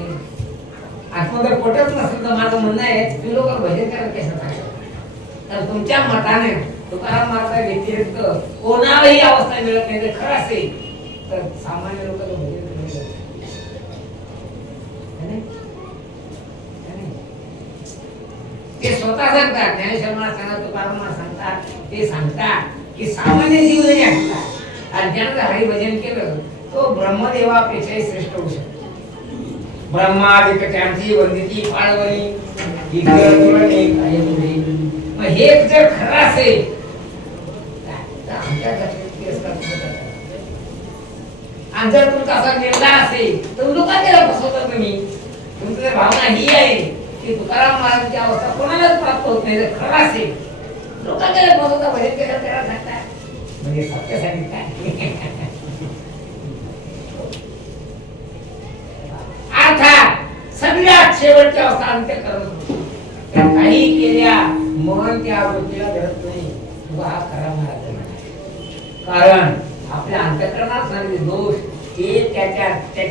आतमध्ये पटत नसेल तर माझं म्हणणं आहे तुम्ही लोक भजन करायला कसं सांगा. तर तुमच्या मताने तुकाराम महाराज व्यतिरिक्त कोणालाही अवस्था मिळत नाही जर खरं असेल तर सामान्य लोक भजन करत ते स्वतः सांगतात. ज्ञानेश्वर महाराज सांगतात तुकाराम महाराज सांगतात ते सांगतात की सामान्य जीव जरी असला आणि ज्यानं हरिभजन केलं तो ब्रह्मदेवापेक्षाही श्रेष्ठ होऊ शकतो. ब्रह्मादिक त्यांची वंदिती पाळवणी इतर तुलने काय बोले. मग हे जर खरं असेल तर आमच्या आणि जर तुमचा असा निर्धार असेल तर लोकांना फसवता तुम्ही. तुमची जर भावना ही आहे की तुकाराम महाराजांची अवस्था कोणालाच प्राप्त होत नाही, जर खरं असेल लोकांना फसवता भजन केलं त्याला सांगता म्हणजे सत्य सांगितलं. अर्थात सगळ्यात शेवटची अवस्था अंत्यकरण. काही केल्या मन त्या वृत्तीला धरत नाही, तुझा हा खरा महाराज. कारण आपल्या अंतःकरणात झालेले दोष ते त्याच्या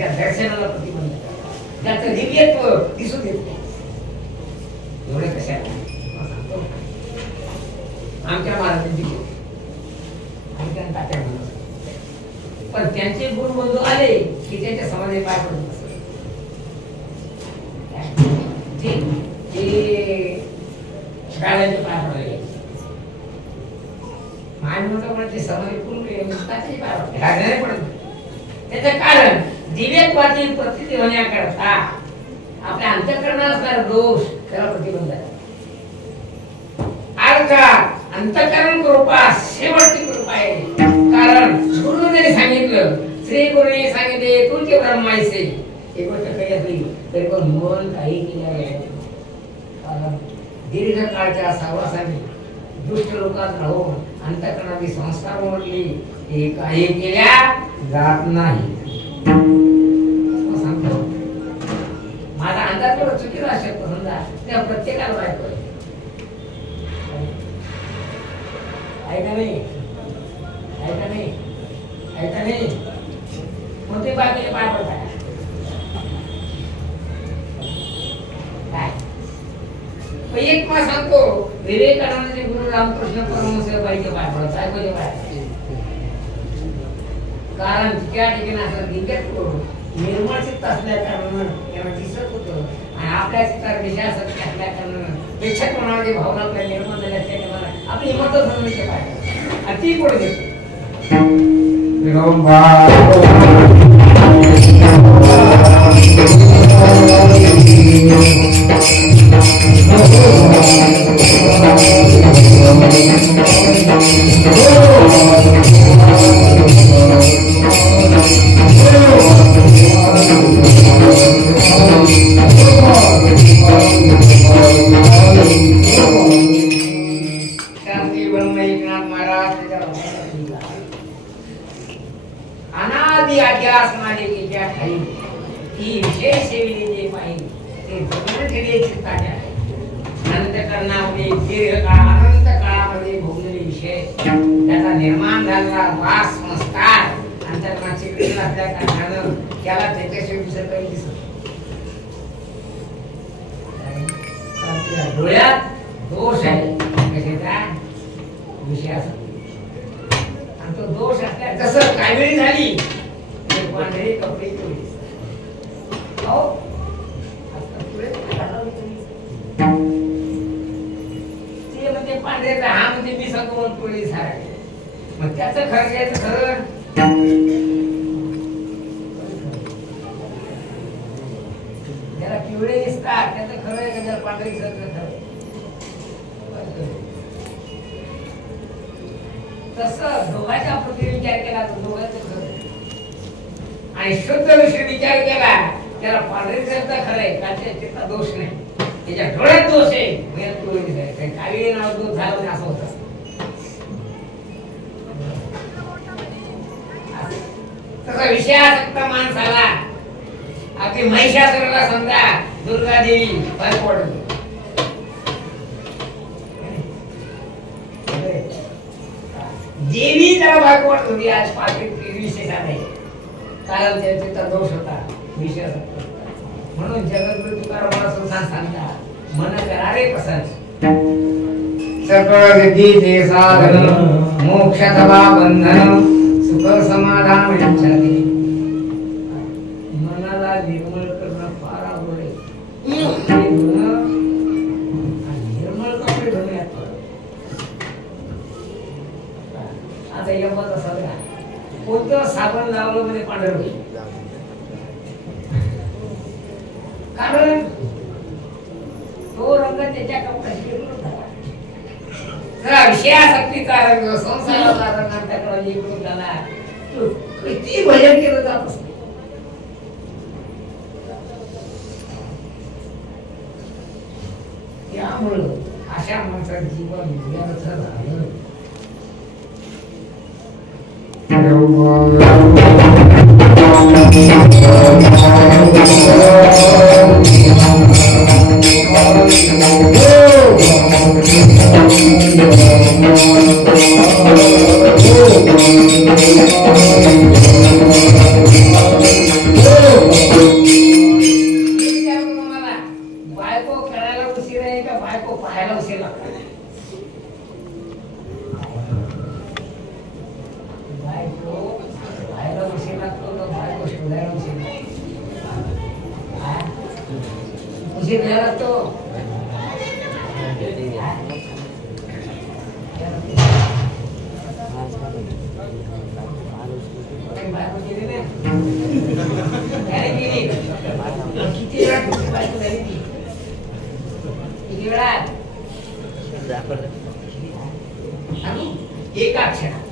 दर्शनाला प्रतिबंध करतात, त्याचं दिव्यत्व दिसून येत नाही. एवढे कशाला आमच्या महाराजांची आम्ही त्यांना तात्या म्हणत, पण त्यांचे गुरुबंधू आले की त्यांच्या समाधी पाय पडत असत. गाड्यांचे पाय पडले समाधी पूर्ण पडत. त्याचं कारण दिव्यत्वाची प्रतीती होण्याकरता आपल्या अंतःकरणात असणारा दोष त्याला प्रतिबंध आहे. अर्थात अंतःकरण कृपा शेवटची कृपा आहे. कारण गुरुने सांगितलं, श्री गुरुने सांगितले तुझे ब्रह्मायचे एक गोष्ट काही असली तरी पण मन काही केल्या दीर्घ काळच्या सहवासाने दुष्ट लोकात राहून अंतःकरणाची संस्कार मोडली हे काही केल्या जात नाही. सांगतो माझा अंदाज थोडा चुकीचा असेल समजा, त्या प्रत्येकाला बायको ऐका नाही ऐका नाही ऐका नाही कोणते बाकीचे पाय पडताय काय एक मला सांगतो, विवेकानंदचे गुरु रामकृष्ण परमहंस बाईचे पाय पडत ऐकूचे पाय. कारण त्या ठिकाणी असं दिव्यत्व निर्मळ चित्त असल्या कारणानं त्यांना दिसत होतं आणि आपल्या चित्तावर विषयासक्ती असल्या कारणानं पेक्षक होणारी भावना आपल्या निर्माण झाल्या असल्याने आपली हिंमतच होण्याचे पाय आणि ती पुढे घेतो. अनादि अध्यास मालिकेच्या खाली ती विशेष सेवेचे पाहिजे ते जगून ठेवले चित्ताच्या अंतःकरणामध्ये दीर्घकाळ अनंत काळामध्ये भोगलेले विषय त्याचा निर्माण झालेला वास संस्कार अंतःकरणाची क्रिया असल्या कारणानं त्याला त्याच्याशिवाय दुसरं काही दिसत डोळ्यात दोष आहे कशाचा विषयाचा आणि तो दोष असल्या जसं कावेरी झाली पांढरे कपडे ते पांढरे हा म्हणजे मी सगळं पोळी सारखे मग त्याचं खरं घ्यायचं खरं ज्याला पिवळे दिसतात त्याचं खरं आहे का ज्याला पांढरे दिसत खरं. तसं दोघांच्या प्रती विचार केला तर दोघांचं खरं आणि शुद्ध विषय विचार केला त्याला पांढरे दिसत खरं आहे का त्याचा दोष नाही, त्याच्या डोळ्यात दोष आहे कावेरी नाव दोष झाला असं होत. तसा विषयासक्त माणसाला अगदी महिषासुराला समजा दुर्गा देवी बायको वाटत देवी जरा बायको वाटत होती. आज पाकिट विषय नाही कारण त्याचा दोष होता विषयासक्त. म्हणून जगद्गुरु तुकाराम सुद्धा सांगता मन करारे पसंत सकळ सिद्धीचे साधन मोक्षातवा बंधन सुख समाधान इच्छाती. मनाला निर्मळ करणं फार अवघड आहे. निर्मळ कपडे धुण्यात आता यमाचा सगळा कोणतं साबण लावलं म्हणजे पांढर होईल कारण तो रंग त्याच्या कपड्याशी जरा विषयासक्तीचा रंग संसाराचा रंग त्याकडे निघून झाला किती भजन केलं जात असत. त्यामुळं अशा माणसाचं जीवन व्यर्थ झालं. बायको करायला उशीर आहे का बायको पाहायला उशीर लागतो. बायको पाहायला उशीर लागतो का बायको शोधायला उशीर लागतो. उशीर नाही लागतो. बायको केली नाही किती वेळा बायको झाली ती किती वेळा एका क्षणात.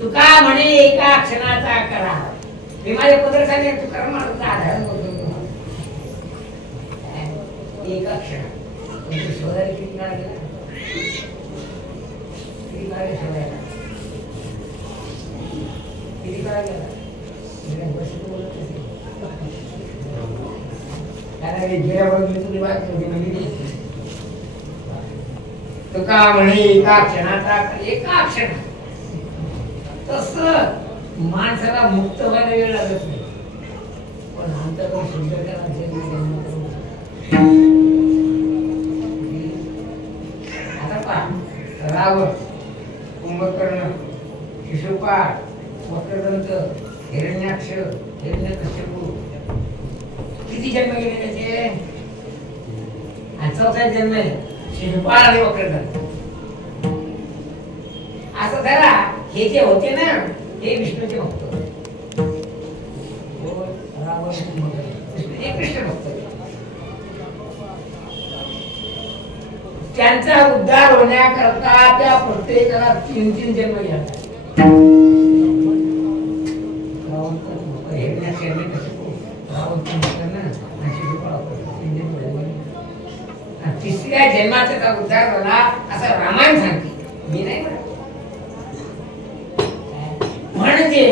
तुका म्हणे एका क्षणाचा करा. मी माझ्या पदरसाने तू कर्माचा आधार करतो. एका क्षणात शोधायला किती काळ गेला. किती काळ शोधायला किती काळ गेला. तुका म्हणे एका क्षणाचा एका क्षणात. तस माणसाला मुक्त व्हायला वेळ लागत नाही. पण अंतर्गत शुद्ध आता पहा रावण, कुंभकर्ण, शिशुपाळ, वक्रदंत, हिरण्याक्ष, हिरण्यकश्यपू किती जन्म गेले त्याचे. आणि चौथा जन्म आहे शिशुपाळ आणि वक्रदंत. असं धरा हे जे होते ना हे विष्णूचे भक्त होते. विष्णूचे कृष्ण भक्त. त्यांचा उद्धार होण्याकरता त्या प्रत्येकाला 3-3 जन्म घ्यायचा. तिसऱ्या जन्माचा उद्धार झाला असं रामायण सांगते. मी नाही म्हणत. म्हणजे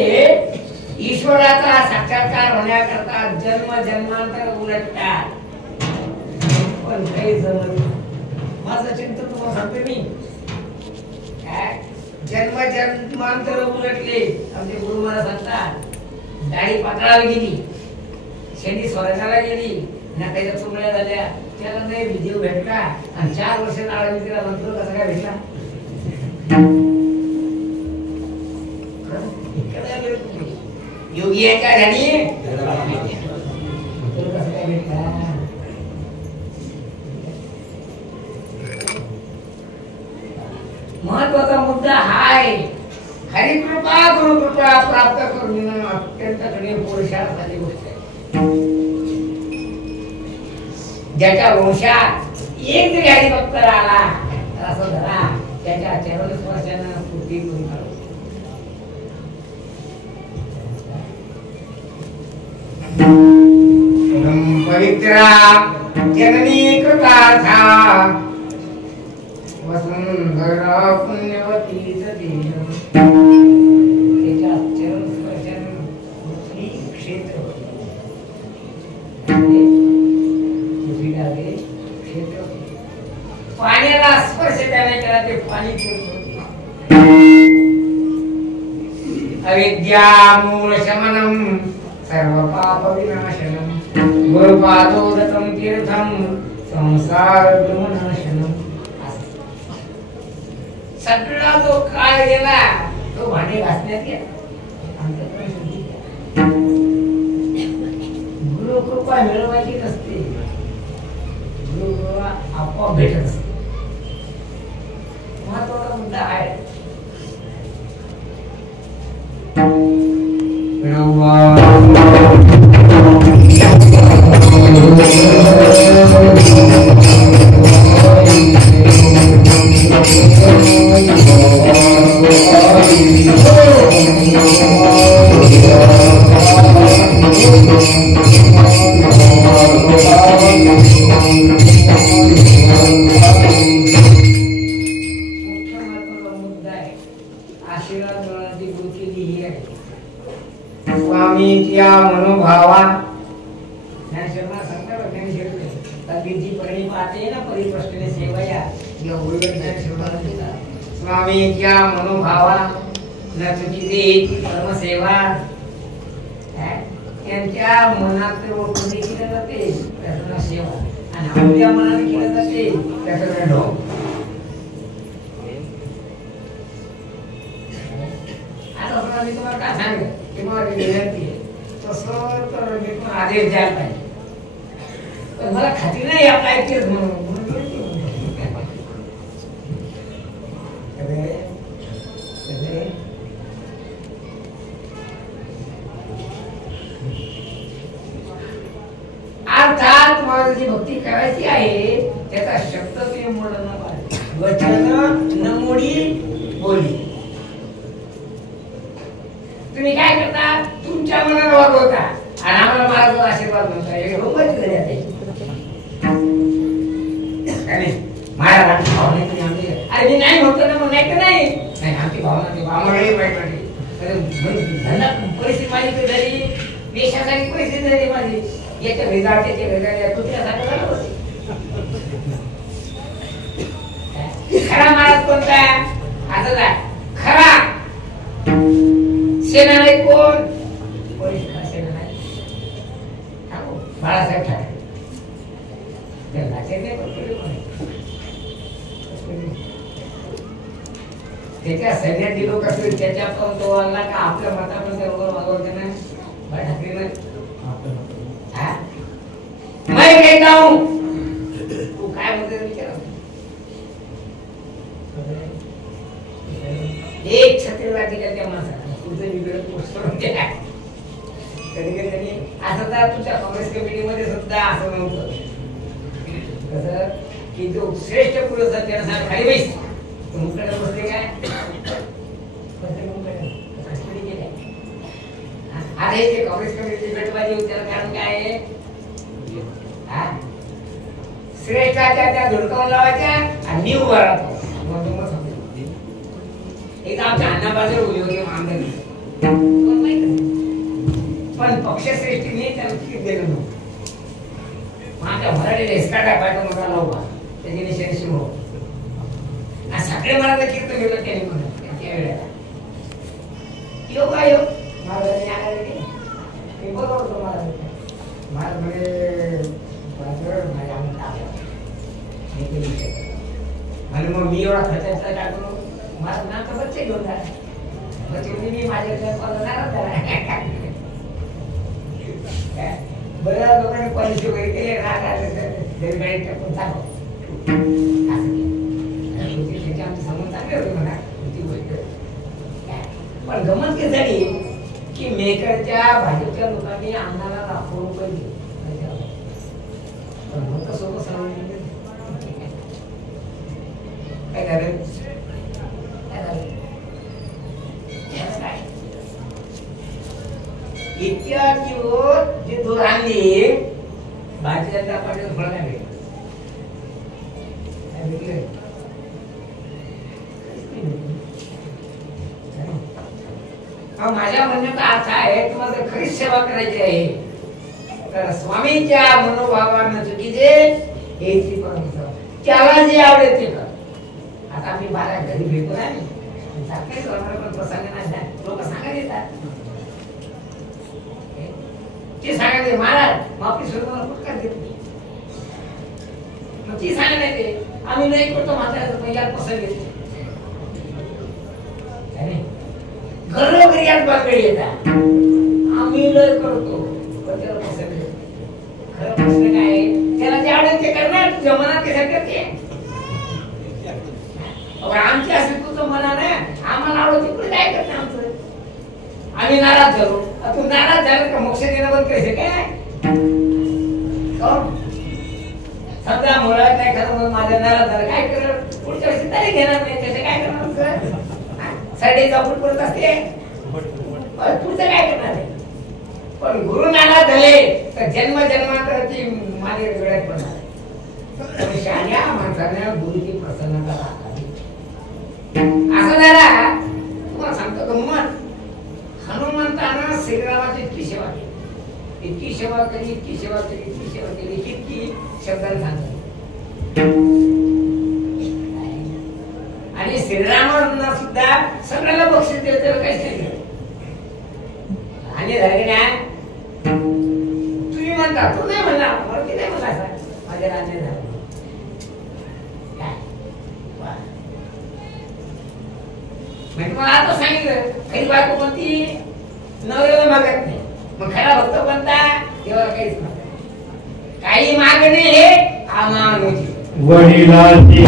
ईश्वराचा साक्षात्कार होण्याकरता जन्म जन्मांतर उलटतात. पण काही जमत. माझं चिंतन तुम्हाला सांगते मी. जन्म जन्मांतर उलटले. आमचे गुरु मला सांगतात दाढी पातळाला गेली, शेंडी स्वर्गाला गेली, नाकाच्या चुंगळ्या झाल्या, त्याला नाही विजय भेटला. आणि 4 वर्ष नाळा तिला मंत्र कसा काय भेटला. योगी आहे का ध्यानी मंत्र कसा काय भेटला. महत्वाचा मुद्दा हा आहे. हरिकृपा गुरुकृपा प्राप्त करून अत्यंत कठीण पुरुषार्थाची गोष्ट आहे. ज्याच्या वंशात एक जरी हरिभक्त आला तर असं धरा त्याच्या चरण स्पर्शानं पूर्ती पूर्ण करू. पवित्रा जननी कृतार्था वसुंधरा पुण्यवती सती. त्याच्या चरण स्पर्शानं पृथ्वी क्षेत्र क्षेत्र पाण्याला स्पर्श त्याने केला ते पाणी अविद्या मूळ शमनम सर्व पाप विनाशनम गुरुपादोदकम तीर्थम संसार विनाशनम. सगळा जो काळ गेला तो भांडे घासण्यात गेला. गुरु कृपा मिळवायची नसते. गुरु कृपा आपोआप भेटत असते. महत्वाचा मुद्दा आहे. Oh स्वामीच्या मनोभावा ज्ञानेश्वरांना सांगतात ज्ञानेश्वर तद्विधी परिपाते ना परिप्रश्ने सेवया या उलट ज्ञानेश्वरांना देतात स्वामीच्या मनोभावा न चुकीची परमसेवा त्यांच्या मनात ओळखून केलं जाते त्याचं सेवा आणि आपल्या मनाने केलं जाते त्याचं ढोक आता मी तुम्हाला काय सांगेल की मला विनंती आहे तसं तर मी पण आदेश द्यायला पाहिजे पण मला खात्री नाही आपला ऐकतेच म्हणून अर्थात मला जी भक्ती करायची आहे त्याचा शब्द तुम्ही मोडलं न पाहिजे वचन न मोडी बोली तुम्ही काय करता तुमच्या मनाला वागवता आणि आम्हाला माझा आशीर्वाद म्हणता हे रोगाची घरी आहे महाराज आमची भावना तुम्ही आमची अरे मी नाही म्हणतो ना मग नाही तर नाही आमची भावना ती आम्हाला वाईट धंदा परिस्थिती माझी झाली देशासाठी परिस्थिती झाली माझी याच्या भेजाळ त्याच्या भेजाळ कुत्र्यासाठी झालं होते खरा महाराज कोणता आता खरा सेना नाही कोण सेना नाही बाळासाहेब ठाकरे त्याच्या सैन्यातील लोक असतील त्याच्या पण तो आणला का आपल्या मतापर्यंत बरोबर वागवते ना बाळ ठाकरे मैं कहता हूं तू काय म्हणते विचार एक छत्रीला दिल्या त्या माणसाला तुझं विवेक सोडून द्या कधी कधी असं तर तुमच्या काँग्रेस कमिटीमध्ये सुद्धा असं नव्हतं कसं की जो श्रेष्ठ पुरुष त्याला खाली बैस मुकडे बसले काय अरे ते काँग्रेस कमिटीची भेटबाजी होती त्याला कारण काय आहे श्रेष्ठाच्या त्या धुडकावून लावायच्या आणि मी उभा राहतो एक आमच्या अन्नाबाजूला उभी होती आमदारी पण पक्षश्रेष्ठीने त्याला तिकीट दिलं नव्हतं माझ्या मराठीला एसका टाकायचा मला लावला त्याची निशाणी हो आणि सगळे मराठी कीर्तन गेलं त्याने म्हणत त्या वेळेला योग आयोग महाराजांनी आला मी बरोबर होतो महाराज म्हणजे आणि मग मी एवढा खर्चाचा टाकून माझं नातं बच्चे घेऊन झाला बच्चे मी माझ्या नाराज झाला बऱ्याच लोकांनी पॉलिसी वगैरे केले गाडी टाकून चालव आमचे समोर चांगले होते म्हणा ती गोष्ट पण गमत काय झाली की मेकरच्या भाजपच्या लोकांनी आम्हाला ₹1,00,000 दिले काय झालं इतक्या दिवस जे दूर आणली भारतीय जनता पार्टीचं फळ नाही माझ्या म्हणण्याचा अर्थ आहे तुम्हाला खरीच सेवा करायची आहे तर स्वामीच्या मनोभावानं चुकीचे हे त्याला जे आवडेल ते कर आता आम्ही बारा घरी भेटतो ना पण प्रसंग नाही लोक सांगायला येतात ते सांगायचे महाराज माफी स्वरूपाला फटकार देत नाही मग ती सांगायला येते आम्ही नाही करतो म्हाताऱ्याचं यात पसंत घेतो घरोघरी यात बाकडे येतात आम्ही लय करतो पण त्याला पसंत घेतो खरं प्रश्न काय आहे त्याला जे आवडेल ते करणार तुझ्या मनात ते सगळं ते आमची असेल तुझं मना नाही आम्हाला आवडत तिकडे काय करते आमचं आम्ही नाराज झालो तू नाराज झालं का मोक्ष देणं बंद करायचं काय सध्या मुळात नाही खरं मग माझ्या नाराज झालं काय करणार पुढच्या वर्षी तरी घेणार नाही त्याचं काय करणार साठी जाऊन पडत असते पुढचं काय करणार आहे पण गुरु नाराज झाले तर जन्म जन्मांतराची माझे वेळात पडणार शहाण्या माणसाने गुरुची प्रसन्नता राखावी असं जरा तुम्हाला सांगतो गंमत हनुमंतानं श्रीरामाची सेवा केली, इतकी सेवा केली, इतकी सेवा केली, इतकी सेवा केली, इतकी शब्दाने सांगतो. आणि श्रीरामांना सुद्धा सगळ्याला बक्षीस देतो, काहीच नाही. आणि झाले ना तुम्ही म्हणता, तू नाही म्हणला, वरती नाही म्हणला, माझ्या राज्य झालं म्हणजे मला आता सांगितलं. काही बायको कोणती नवऱ्याला मागत नाही, मग खरा भक्त कोणता तेव्हा काहीच मागत, काही मागणे हे अमानुषी. वडिलांची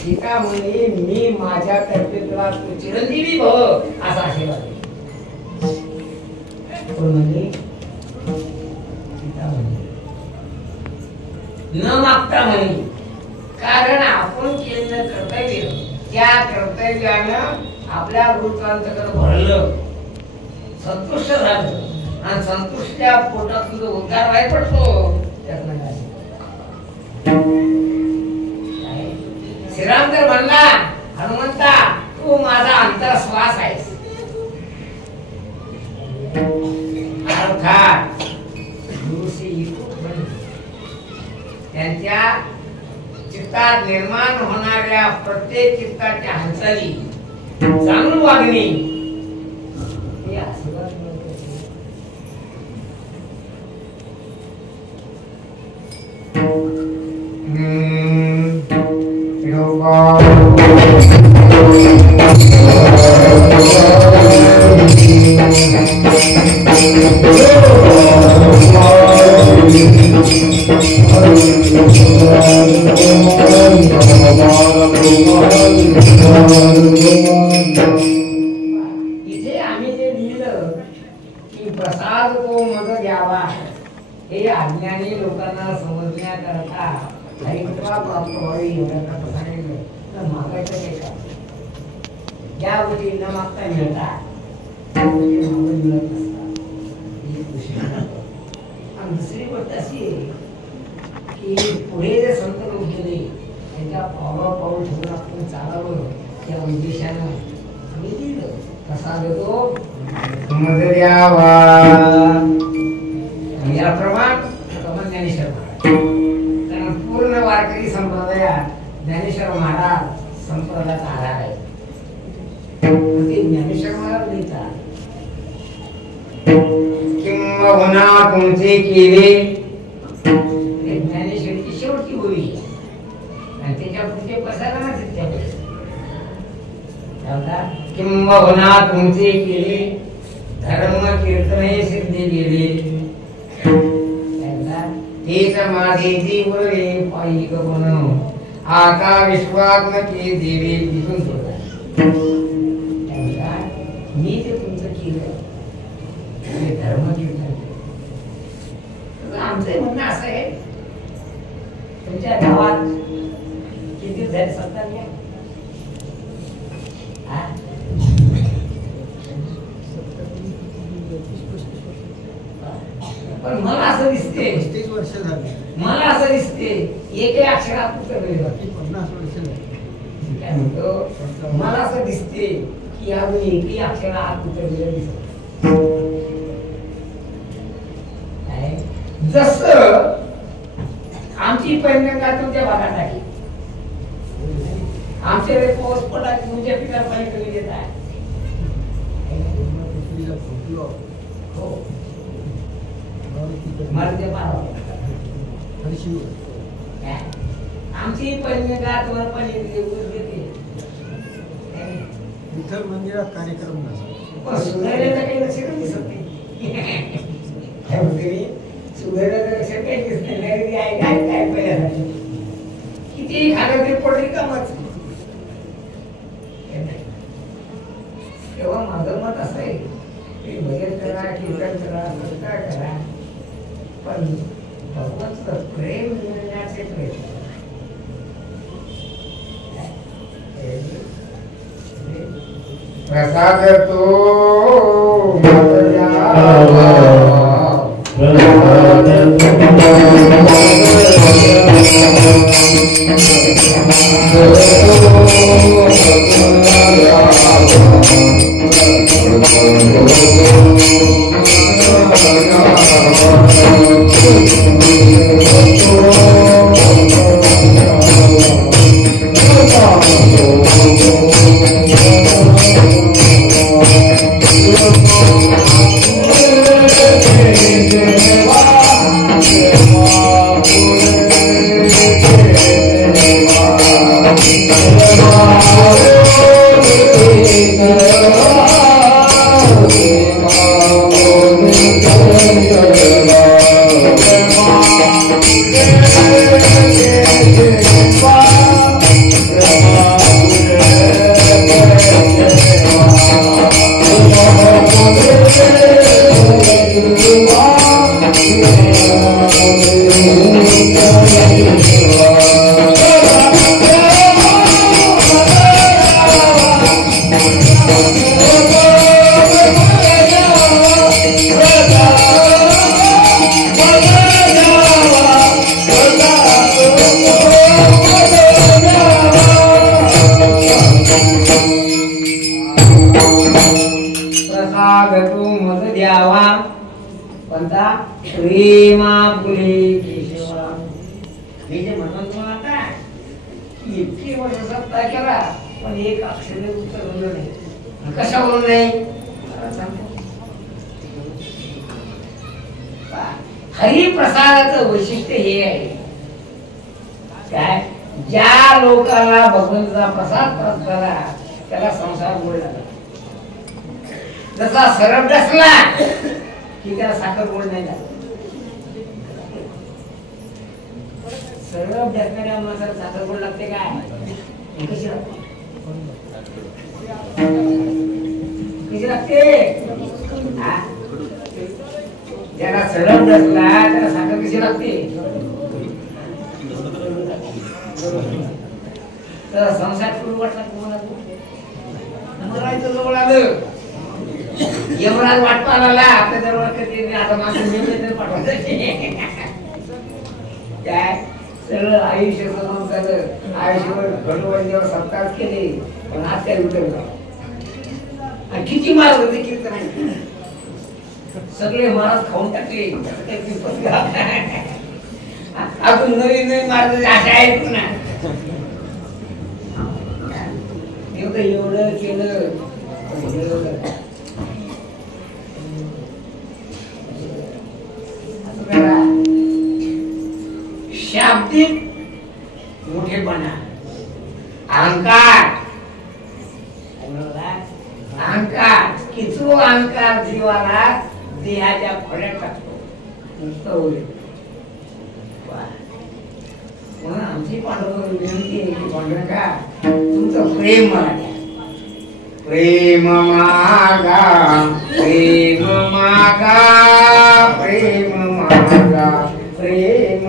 सीता म्हणे मी माझ्यातर्फे तुला चिरंजीवी भव असा आशीर्वाद म्हणजे न मागता म्हणे, कारण आपण केलेलं कर्तव्य त्या कर्तव्यानं आपल्या गुरुत्रांचं भरलं, संतुष्ट झालं आणि संतुष्टच्या पोटात तुझं उद्धार व्हायला पडतो. त्यात श्रीराम तर म्हणला, हनुमंता तू माझा अंतरश्वास आहेस. अर्थात त्यांच्या चित्तात निर्माण होणाऱ्या प्रत्येक चित्ताच्या हालचाली जाणून वागणे हे आशीर्वाद. इथे आम्ही जे लिहिलं की प्रसाद तो मज घ्यावा, हे अज्ञानी लोकांना समजण्याकरता हरिकृपा प्राप्त व्हावी एवढ्याकरता सांगितलं. तर मागायचं काय का, ज्या गोष्टी न मागता मिळतात त्या गोष्टी मागून मिळत नसतात. आणि दुसरी गोष्ट अशी आहे की पुढे जे संत लोक गेले त्यांच्या पावला पाऊल ठेवून आपण चालावं त्या उद्देशानं आम्ही दिलं. कसा देतो समज द्यावा याप्रमाणे ज्ञानेश्वर महाराज. कारण पूर्ण वारकरी संप्रदायात ज्ञानेश्वर महाराज संप्रदायाचा आधार आहे. ते ज्ञानेश्वर महाराज लिहितात किंबहुना तुमचे केले, ज्ञानेश्वरीची शेवटची ओळी आणि त्याच्या पुढचे पसारा किंबहुना तुमचे केले धर्म कीर्तने सिद्धी गेले, तेच माझे जीवरे पायिक गुण आता विश्वात्मके देवे तिथून सोडा. मी ते तुमचं केलं धर्म कीर्तन. आमचं म्हणणं असं आहे, तुमच्या गावात किती झाले सत्ता घ्या पण मला असं दिसते 35 वर्ष झाली. मला असं दिसते एकही अक्षरात उतरले जाते. 50 वर्ष काय म्हणतो मला असं दिसते की अजून एकही अक्षरात उतरलेलं दिसत. जस आमची पैनगंगा तुमच्या भागात आहे, आमच्याकडे पाऊस पडला की तुमच्या पिकाला पाणी कमी येत आहे. हो आमची पैनगंगा तुम्हाला पाणी देते. विठ्ठल मंदिरात कार्यक्रम नसतो. सुधारण्याचं काही लक्ष दिसत नाही. सुधारण्याचं लक्ष काही दिसत नाही. काय पहिल्यासाठी किती खालं ते पडली कामच. तेव्हा माझं मत असं आहे की भजन करा, कीर्तन करा, संस्कार करा, पण भगवंत प्रेम मिळण्याचे प्रयत्न. प्रसाद तो हरिप्रसादाचं वैशिष्ट्य हे आहे काय, ज्या लोकांना भगवंताचा प्रसाद प्राप्त झाला त्याला संसार गोड झाला. जसा सरप डसला की त्याला साखर गोड नाही लागत. सरप डसणाऱ्या माणसाला साखर गोड लागते काय, कशी लागते, कशी लागते. ज्याला सरप डसला त्याला साखर कशी लागते. तर संसार सुरू वाटला तुम्हाला. जवळ आलं यमराज वाट पाहायला आपल्या जवळ कधी आता माझं पाठवायचं काय सगळं आयुष्य समोर झालं. आयुष्यभर घडवळ सत्कार केले पण आज काय उठवलं. किती महाराज होते कीर्तन, सगळे महाराज खाऊन टाकले. अजून नवीन नवीन महाराज अशा आहेत ना फक्त एवढं केलं शाब्दिक मोठेपणा अहंकार अहंकार की जो अहंकार जीवाला देहाच्या खोड्यात टाकतो नुसतं होईल म्हणून आमची पांडुरंग विनंती आहे की पांडुरंगा तुमचं प्रेम मला द्या प्रेम मागा प्रेम मागा प्रेम मागा प्रेम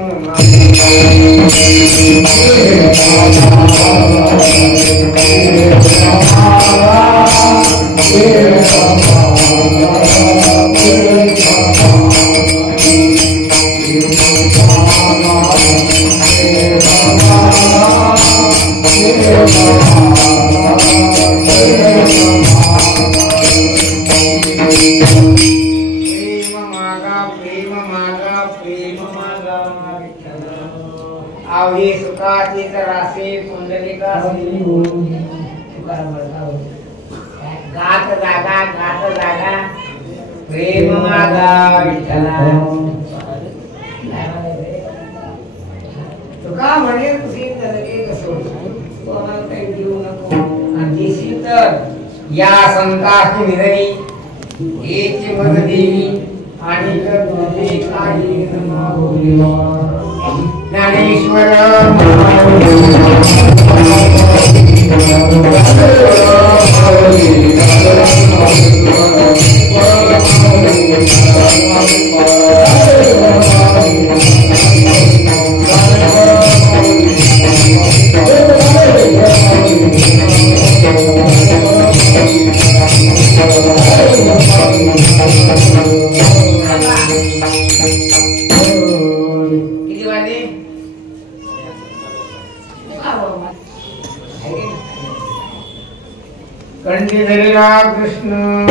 गात जागा प्रेम मागा विठ्ठला तुका म्हणे तुझी नरके कसोड तू आम्हाला काही देऊ नको आणि देशील तर या संताची निधनी हेची मद देवी आणि तर तुझे काही ज्ञानेश्वर कंठी कृष्ण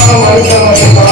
Oh,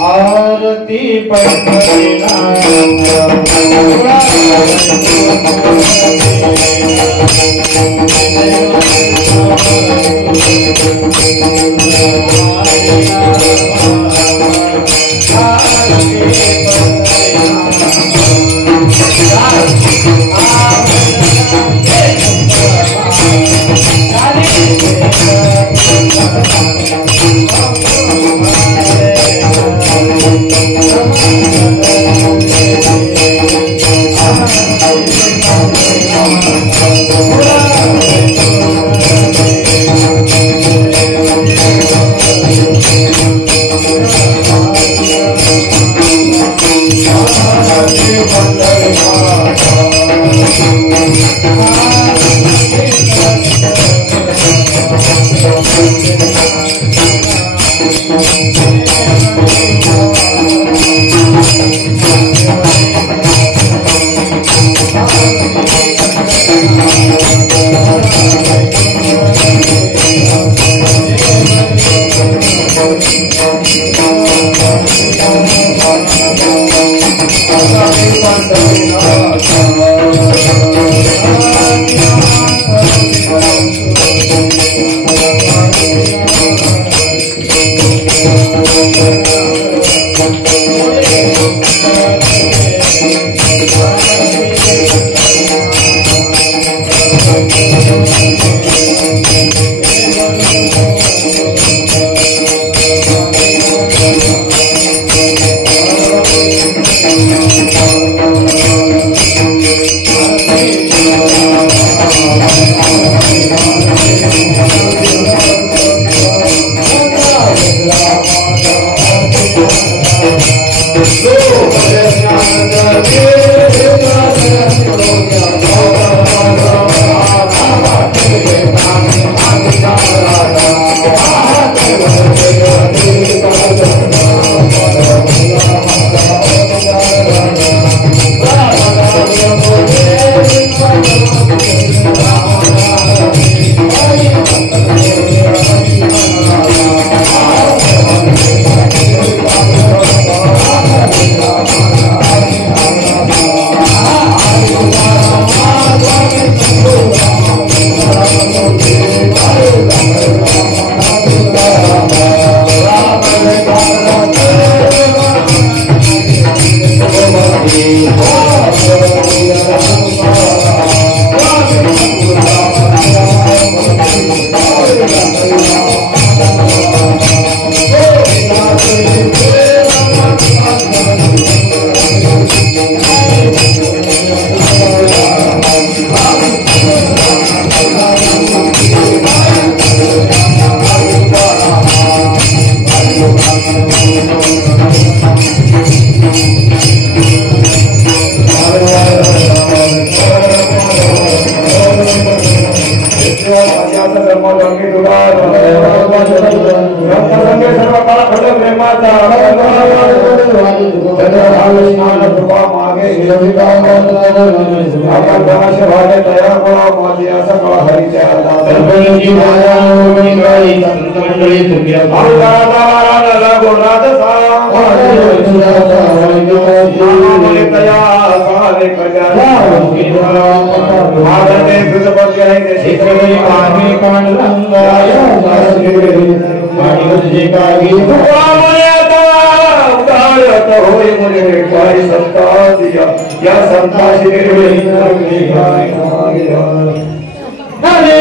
आरती पठना आता होय मुले काय संता दिया या संताशी हरे